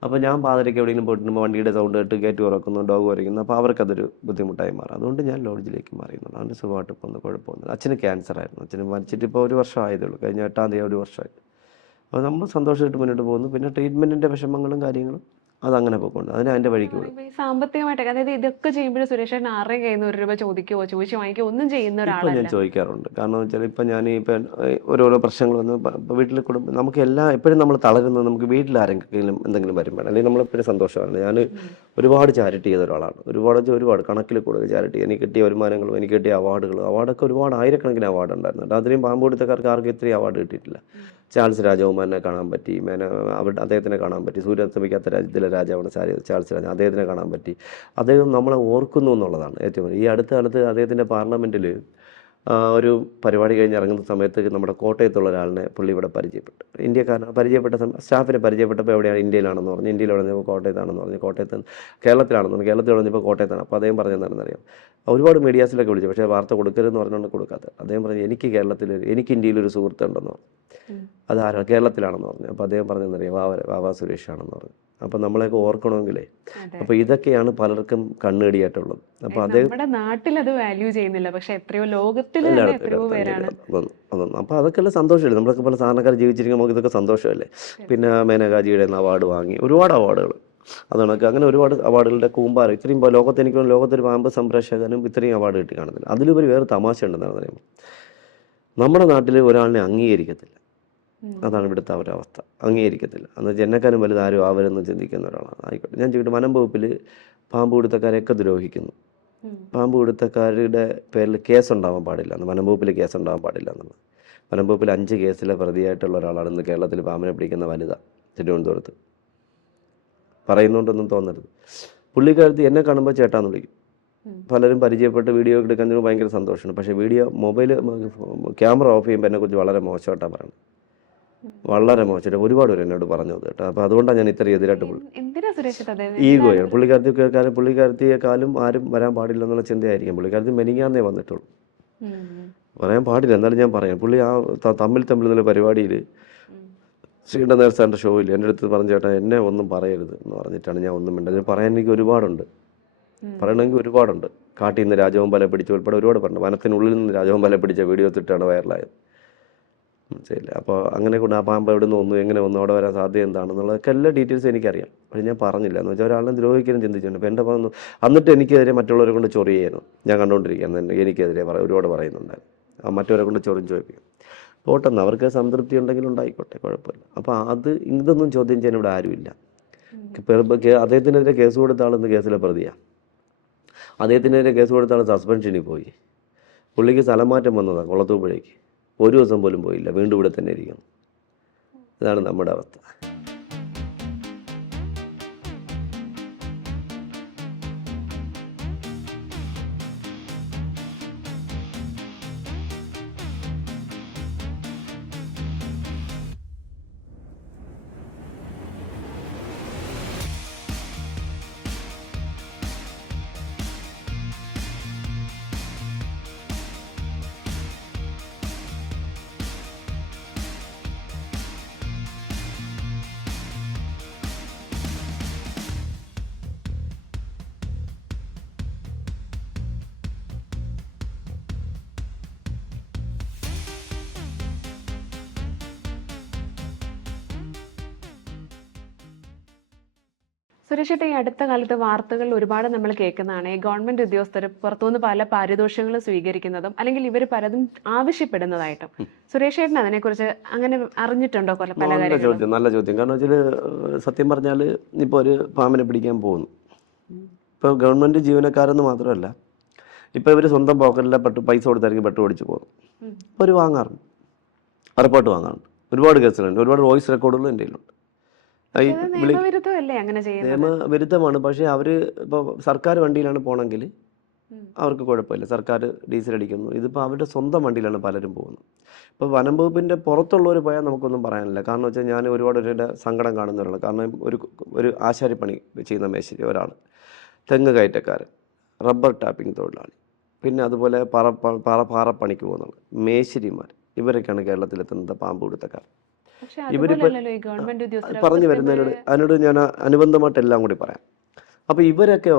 അപ്പോൾ ഞാൻ പാതിരയ്ക്ക് എവിടെയെങ്കിലും പോയിട്ടുമ്പോൾ വണ്ടിയുടെ സൗണ്ട് കേട്ട് ഗേറ്റ് തുറക്കുന്നു, ഡോഗ് കുരയ്ക്കുന്നു. അപ്പോൾ അവർക്കതൊരു ബുദ്ധിമുട്ടായി മാറും. അതുകൊണ്ട് ഞാൻ ലോഡ്ജിലേക്ക് മാറിയുന്നുണ്ട്. അതിന് സുഖമായിട്ട് പോകുന്നു, കുഴപ്പമൊന്നുമില്ല. അച്ഛന് ക്യാൻസറായിരുന്നു. അച്ഛന് മരിച്ചിട്ട് ഇപ്പോൾ 1 വർഷം ആയതേ ഉള്ളൂ. കഴിഞ്ഞ 8-ാം തീയതി 1 വർഷമായി. അപ്പോൾ നമ്മൾ സന്തോഷമായിട്ട് മുന്നോട്ട് പോകുന്നു. പിന്നെ ട്രീറ്റ്മെൻറ്റിൻ്റെ വിഷമങ്ങളും കാര്യങ്ങളും അതങ്ങനെ പോകുന്നുണ്ട്. അതിന് അതിൻ്റെ വഴിക്ക് പോകും. സാമ്പത്തികമായിട്ടൊക്കെ, അതായത് ഇതൊക്കെ ചെയ്യുമ്പോഴും സുരേഷേട്ടൻ ആരുടെയും കയ്യിൽ നിന്ന് 1 രൂപ ചോദിക്കുകയോ ചോദിച്ചു വാങ്ങിക്കുകയോ ഒന്നും ചെയ്യുന്ന ഇപ്പം ഒരാളല്ല. ഞാൻ ചോദിക്കാറുണ്ട്. കാരണം വെച്ചാൽ ഇപ്പം ഞാൻ ഇപ്പം ഓരോരോ പ്രശ്നങ്ങൾ വന്ന് ഇപ്പോൾ വീട്ടിൽ നമുക്ക് എപ്പോഴും നമ്മൾ തളരുന്നത് നമുക്ക് വീട്ടിൽ ആരെങ്കിലും എന്തെങ്കിലും വരും വേണം, അല്ലെങ്കിൽ നമ്മളെപ്പോഴും സന്തോഷമാണ്. ഞാൻ ഒരുപാട് ചാരിറ്റി ചെയ്ത ഒരാളാണ്. ഒരുപാട് കണക്കിൽ കൂടുതൽ ചാരിറ്റി. എനിക്ക് കിട്ടിയ വരുമാനങ്ങളും എനിക്ക് കിട്ടിയ അവാർഡൊക്കെ ഒരുപാട് ആയിരക്കണക്കിന് അവാർഡ് ഉണ്ടായിരുന്നു. അത്രയും പാമ്പ് പിടുത്തക്കാർക്ക് ആർക്കും ഇത്രയും അവാർഡ് കിട്ടിയിട്ടില്ല. ചാൾസ് രാജകുമാരനെ കാണാൻ പറ്റി, അദ്ദേഹത്തിനെ കാണാൻ പറ്റി, സൂര്യാസ്തമിക്കാത്ത രാജ്യത്തിലെ രാജാവാണ് ചാൾസ് രാജ, അദ്ദേഹത്തിനെ കാണാൻ പറ്റി. അദ്ദേഹം നമ്മളെ ഓർക്കുന്നു എന്നുള്ളതാണ് ഏറ്റവും വലിയ. ഈ അടുത്ത കാലത്ത് അദ്ദേഹത്തിൻ്റെ പാർലമെൻറ്റിൽ ഒരു പരിപാടി കഴിഞ്ഞ് ഇറങ്ങുന്ന സമയത്ത് നമ്മുടെ കോട്ടയത്തുള്ള ഒരാളിനെ പുള്ളി ഇവിടെ പരിചയപ്പെട്ടു. ഇന്ത്യക്കാരനെ പരിചയപ്പെട്ട സ്റ്റാഫിനെ പരിചയപ്പെട്ടപ്പോൾ എവിടെയാണ്, ഇന്ത്യയിലാണെന്ന് പറഞ്ഞു. ഇന്ത്യയിൽ പറഞ്ഞപ്പോൾ കോട്ടയത്താണെന്ന് പറഞ്ഞു. കേരളത്തിലാണെന്ന് പറഞ്ഞു. കേരളത്തിൽ പറഞ്ഞപ്പോൾ കോട്ടയത്താണ്. അപ്പോൾ അദ്ദേഹം പറഞ്ഞെന്താണെന്നറിയാം, ഒരുപാട് മീഡിയാസിലൊക്കെ വിളിച്ചു, പക്ഷേ വാർത്ത കൊടുക്കരുതെന്ന് പറഞ്ഞുകൊണ്ട് കൊടുക്കാത്തത്. അദ്ദേഹം പറഞ്ഞു, എനിക്ക് ഇന്ത്യയിലൊരു സുഹൃത്തുണ്ടെന്ന് പറഞ്ഞു. അതാരാ, കേരളത്തിലാണെന്ന് പറഞ്ഞു. അപ്പോൾ അദ്ദേഹം പറഞ്ഞെന്നറിയാം, വാവാ സുരേഷാണെന്ന് പറഞ്ഞു. അപ്പോൾ നമ്മളെയൊക്കെ ഓർക്കണമെങ്കിലേ, അപ്പോൾ ഇതൊക്കെയാണ് പലർക്കും കണ്ണുകടിയായിട്ടുള്ളത്. അപ്പോൾ നമ്മുടെ നാട്ടിൽ അത് വാല്യൂ ചെയ്യുന്നില്ല, പക്ഷെ എത്രയോ ലോകത്തിൽ എത്രയോ പേരാണ് അതൊന്നും. അപ്പോൾ അതൊക്കെയല്ല സന്തോഷമല്ലേ, നമ്മളൊക്കെ പല സാധാരണക്കാർ ജീവിച്ചിരിക്കുമ്പോൾ നമുക്ക് ഇതൊക്കെ സന്തോഷമല്ലേ. പിന്നെ മേനകാജിയുടെ അവാർഡ് വാങ്ങി, ഒരുപാട് അവാർഡുകൾ, അതാണ് അങ്ങനെ ഒരുപാട് അവാർഡുകളുടെ കൂമ്പാരം. ഇത്രയും ലോകത്തൊരു പാമ്പ് സംരക്ഷകനും ഇത്രയും അവാർഡ് കിട്ടി കാണുന്നില്ല. അതിലുപരി വേറെ തമാശ ഉണ്ടെന്നാണ് പറയുമ്പോൾ, നമ്മുടെ നാട്ടിൽ ഒരാളിനെ അംഗീകരിക്കത്തില്ല. അതാണ് ഇവിടുത്തെ അവരവസ്ഥ. അംഗീകരിക്കത്തില്ല. എന്നുവെച്ചാൽ എന്നെക്കാളും വലുത് ആരും ആവരെന്ന് ചിന്തിക്കുന്ന ഒരാളാണ്. ആയിക്കോട്ടെ, ഞാൻ ചോദിക്കട്ടെ, വനം വകുപ്പിൽ പാമ്പ് പിടുത്തക്കാരെയൊക്കെ ദ്രോഹിക്കുന്നു. പാമ്പ് പിടുത്തക്കാരുടെ പേരിൽ കേസുണ്ടാവാൻ പാടില്ല എന്ന്, വനം വകുപ്പിൽ കേസുണ്ടാവാൻ പാടില്ല എന്നുള്ളത്. വനം വകുപ്പിൽ 5 കേസിലെ പ്രതിയായിട്ടുള്ള ഒരാളാണ് ഇന്ന് കേരളത്തിൽ പാമ്പിനെ പിടിക്കുന്ന വനിത, തിരുവനന്തപുരത്ത്. പറയുന്നുണ്ടെന്നും തോന്നരുത്. പുള്ളിക്കാരത്തി എന്നെ കാണുമ്പോൾ ചേട്ടാന്ന് വിളിക്കും. പലരും പരിചയപ്പെട്ട് വീഡിയോ എടുക്കാൻ ഭയങ്കര സന്തോഷമാണ്. പക്ഷേ ക്യാമറ ഓഫ് ചെയ്യുമ്പോൾ എന്നെക്കുറിച്ച് വളരെ മോശമായിട്ടാണ് പറയുന്നത്. വളരെ മോശമായിട്ട് ഒരുപാട് പേര് എന്നോട് പറഞ്ഞത് കേട്ടോ. അപ്പോൾ അതുകൊണ്ടാണ് ഞാൻ ഇത്രയും എതിരായിട്ട് ഈഗോയാണ്. പുള്ളിക്കാരത്തിയെക്കാളും ആരും വരാൻ പാടില്ല എന്നുള്ള ചിന്തയായിരിക്കും. പുള്ളിക്കാരത്തി മെനിങ്ങാന്നേ വന്നിട്ടുള്ളൂ, പറയാൻ പാടില്ല. എന്നാലും ഞാൻ പറയാം, പുള്ളി ആ തമ്മിൽ എന്നുള്ള പരിപാടിയിൽ ശ്രീകണ്ഠൻ സാറിൻ്റെ ഷോയിൽ എൻ്റെ അടുത്ത് പറഞ്ഞു, ചേട്ടാ എന്നെ ഒന്നും പറയരുത് എന്ന് പറഞ്ഞിട്ടാണ് ഞാൻ ഒന്നും വേണ്ടത്. പറയാൻ എനിക്ക് ഒരുപാടുണ്ട്, പറയണമെങ്കിൽ ഒരുപാടുണ്ട്. കാട്ടിൽ നിന്ന് രാജവെമ്പാല പിടിച്ച ഉൾപ്പെടെ ഒരുപാട് പറഞ്ഞു. വനത്തിനുള്ളിൽ നിന്ന് രാജവെമ്പാല പിടിച്ച വീഡിയോ ഇട്ടിട്ടാണ് വൈറലായത്. മനസ്സിലായില്ല. അപ്പോൾ അങ്ങനെ കൊണ്ട് ആ പാമ്പ് എവിടെ നിന്ന് വന്നു, എങ്ങനെ വന്നു, അവിടെ വരാൻ സാധ്യത എന്താണെന്നുള്ളതൊക്കെ എല്ലാ ഡീറ്റെയിൽസും എനിക്കറിയാം. പക്ഷേ ഞാൻ പറഞ്ഞില്ല. എന്ന് വെച്ചാൽ ഒരാളെ ദ്രോഹിക്കാനും ചിന്തിച്ചിട്ടുണ്ട്. അപ്പോൾ എൻ്റെ പറഞ്ഞു, എന്നിട്ട് എനിക്കെതിരെ മറ്റുള്ളവരെ കൊണ്ട് ചൊറി ചെയ്യുന്നു. ഞാൻ കണ്ടുകൊണ്ടിരിക്കുകയാണ്, എനിക്കെതിരെ ഒരുപാട് പറയുന്നുണ്ടായിരുന്നു. മറ്റവരെ കൊണ്ട് ചോദിപ്പിക്കും. പോട്ടെന്ന്, അവർക്ക് സംതൃപ്തി ഉണ്ടെങ്കിലും ഉണ്ടായിക്കോട്ടെ, കുഴപ്പമില്ല. അപ്പോൾ ഇതൊന്നും ചോദ്യം ചെയ്യാൻ ഇവിടെ ആരുമില്ല. അദ്ദേഹത്തിനെതിരെ കേസ് കൊടുത്ത ആളെന്ന് കേസിലെ പ്രതിയാണ്. അദ്ദേഹത്തിനെതിരെ കേസ് കൊടുത്ത ആൾ സസ്പെൻഷനിൽ പോയി. പുള്ളിക്ക് സ്ഥലം മാറ്റം വന്നതാണ് കൊളത്തൂപ്പുഴയ്ക്ക്. ഒരു ദിവസം പോലും പോയില്ല, വീണ്ടും ഇവിടെ തന്നെ ഇരിക്കുന്നു. ഇതാണ് നമ്മുടെ അവസ്ഥ. സുരേഷ്, ഈ അടുത്ത കാലത്ത് വാർത്തകൾ ഒരുപാട് നമ്മൾ കേൾക്കുന്നതാണ്, ഈ ഗവൺമെന്റ് ഉദ്യോഗസ്ഥർ പുറത്തുനിന്ന് പല പാരിതോഷികങ്ങളും സ്വീകരിക്കുന്നതും അല്ലെങ്കിൽ ഇവർ പലതും ആവശ്യപ്പെടുന്നതായിട്ടും. സുരേഷ് ഏട്ടൻ അതിനെക്കുറിച്ച് അങ്ങനെ അറിഞ്ഞിട്ടുണ്ടോ? പല കാര്യങ്ങളും. നല്ല ചോദ്യം. കാരണം വെച്ചാൽ സത്യം പറഞ്ഞാൽ ഇപ്പോൾ ഒരു പാമ്പിനെ പിടിക്കാൻ പോകുന്നു. ഇപ്പോൾ ഗവൺമെൻറ് ജീവനക്കാരെന്ന് മാത്രമല്ല, ഇപ്പോൾ ഇവർ സ്വന്തം പോക്കറ്റിലെ പൈസ കൊടുത്തായിരിക്കും പെട്ട് ഓടിച്ച് പോകുന്നു. ഇപ്പോൾ ഒരു വാങ്ങാറുണ്ട്, റിപ്പോർട്ട് വാങ്ങാറുണ്ട്. ഒരുപാട് കേസുകളുണ്ട്, ഒരുപാട് വോയിസ് റെക്കോർഡുകളും എൻ്റെ കയ്യിലുണ്ട്. നിയമവിരുദ്ധമാണ്. പക്ഷേ അവർ ഇപ്പോൾ സർക്കാർ വണ്ടിയിലാണ് പോകണമെങ്കിൽ അവർക്ക് കുഴപ്പമില്ല, സർക്കാർ ഡീസൽ അടിക്കുന്നു. ഇതിപ്പോൾ അവരുടെ സ്വന്തം വണ്ടിയിലാണ് പലരും പോകുന്നത്. ഇപ്പോൾ വനം വകുപ്പിൻ്റെ പുറത്തുള്ളവർ പോയാൽ നമുക്കൊന്നും പറയാനില്ല. കാരണം വെച്ചാൽ ഞാൻ ഒരുപാട് പേരുടെ സങ്കടം കാണുന്ന ഒരാളാണ്. കാരണം ഒരു ആശാരിപ്പണി ചെയ്യുന്ന മേശരി ഒരാൾ, തെങ്ങ് കയറ്റക്കാരൻ, റബ്ബർ ടാപ്പിംഗ് തൊഴിലാളി, പിന്നെ അതുപോലെ പാറപ്പണിക്ക് പോകുന്നവർ, മേശരിമാർ, ഇവരൊക്കെയാണ് കേരളത്തിലെത്തുന്നത് പാമ്പ് പിടുത്തക്കാർ. ഇവരിപ്പോൾ പറഞ്ഞു അതിനോട് ഞാൻ അനുബന്ധമായിട്ട് എല്ലാം കൂടി പറയാം. അപ്പോൾ ഇവരൊക്കെ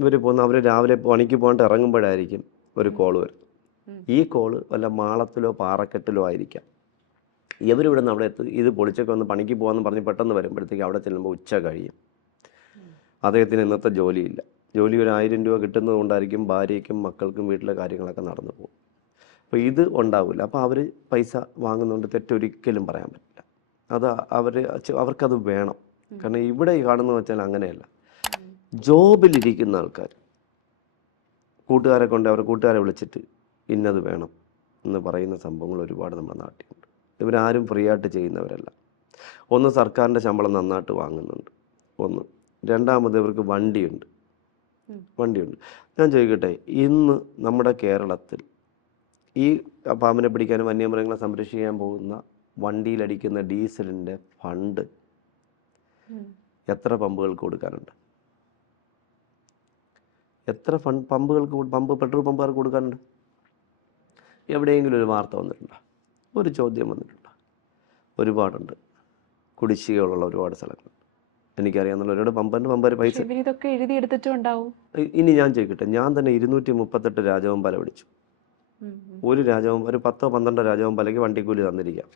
ഇവർ പോകുന്ന അവർ രാവിലെ പണിക്ക് പോകാണ്ട് ഇറങ്ങുമ്പോഴായിരിക്കും ഒരു കോള് വരും. ഈ കോള് വല്ല മാളത്തിലോ പാറക്കെട്ടിലോ ആയിരിക്കാം. ഇവരിവിടെ നിന്ന് അവിടെ ഇത് പൊളിച്ചൊക്കെ വന്ന് പണിക്ക് പോകാമെന്ന് പറഞ്ഞ് പെട്ടെന്ന് വരുമ്പോഴത്തേക്ക് അവിടെ ചെല്ലുമ്പോൾ ഉച്ച കഴിയും. അദ്ദേഹത്തിന് ഇന്നത്തെ ജോലിയില്ല. ജോലി ഒരു 1000 രൂപ കിട്ടുന്നത് കൊണ്ടായിരിക്കും ഭാര്യയ്ക്കും മക്കൾക്കും വീട്ടിലെ കാര്യങ്ങളൊക്കെ നടന്നു പോകും. അപ്പോൾ ഇത് ഉണ്ടാവില്ല. അപ്പോൾ അവർ പൈസ വാങ്ങുന്നതുകൊണ്ട് തെറ്റൊരിക്കലും പറയാൻ പറ്റില്ല. അവർക്കത് വേണം. കാരണം ഇവിടെ കാണുന്നത് വെച്ചാൽ അങ്ങനെയല്ല. ജോബിലിരിക്കുന്ന ആൾക്കാർ കൂട്ടുകാരെ കൊണ്ട് കൂട്ടുകാരെ വിളിച്ചിട്ട് ഇന്നത് വേണം എന്ന് പറയുന്ന സംഭവങ്ങൾ ഒരുപാട് നമ്മുടെ നാട്ടിലുണ്ട്. ഇവരാരും ഫ്രീ ആയിട്ട് ചെയ്യുന്നവരല്ല. ഒന്ന് സർക്കാരിൻ്റെ ശമ്പളം നന്നായിട്ട് വാങ്ങുന്നുണ്ട്, ഒന്ന്. രണ്ടാമത് ഇവർക്ക് വണ്ടിയുണ്ട്. ഞാൻ ചോദിക്കട്ടെ, ഇന്ന് നമ്മുടെ കേരളത്തിൽ ഈ പാമ്പിനെ പിടിക്കാനും വന്യമൃഗങ്ങളെ സംരക്ഷിക്കാൻ പോകുന്ന വണ്ടിയിലടിക്കുന്ന ഡീസലിൻ്റെ ഫണ്ട് എത്ര പമ്പുകൾക്ക് കൊടുക്കാനുണ്ട്? എത്ര പെട്രോൾ പമ്പുകാർക്ക് കൊടുക്കാനുണ്ട്? എവിടെയെങ്കിലും ഒരു വാർത്ത വന്നിട്ടുണ്ടോ? ഒരു ചോദ്യം വന്നിട്ടുണ്ടോ? ഒരുപാടുണ്ട്. കുടിശ്ശികകളുള്ള ഒരുപാട് സ്ഥലങ്ങളുണ്ട്. എനിക്കറിയാവുന്ന ഒരുപാട് പമ്പർ പൈസ. ഇതൊക്കെ എഴുതിയെടുത്തിട്ടുണ്ടാവും. ഇനി ഞാൻ ചോദിക്കട്ടെ, ഞാൻ തന്നെ 238 രാജവെമ്പാല പിടിച്ചു. ഒരു 10 12 രാജവെമ്പാലയ്ക്ക് വണ്ടിക്കൂലി തന്നിരിക്കാം,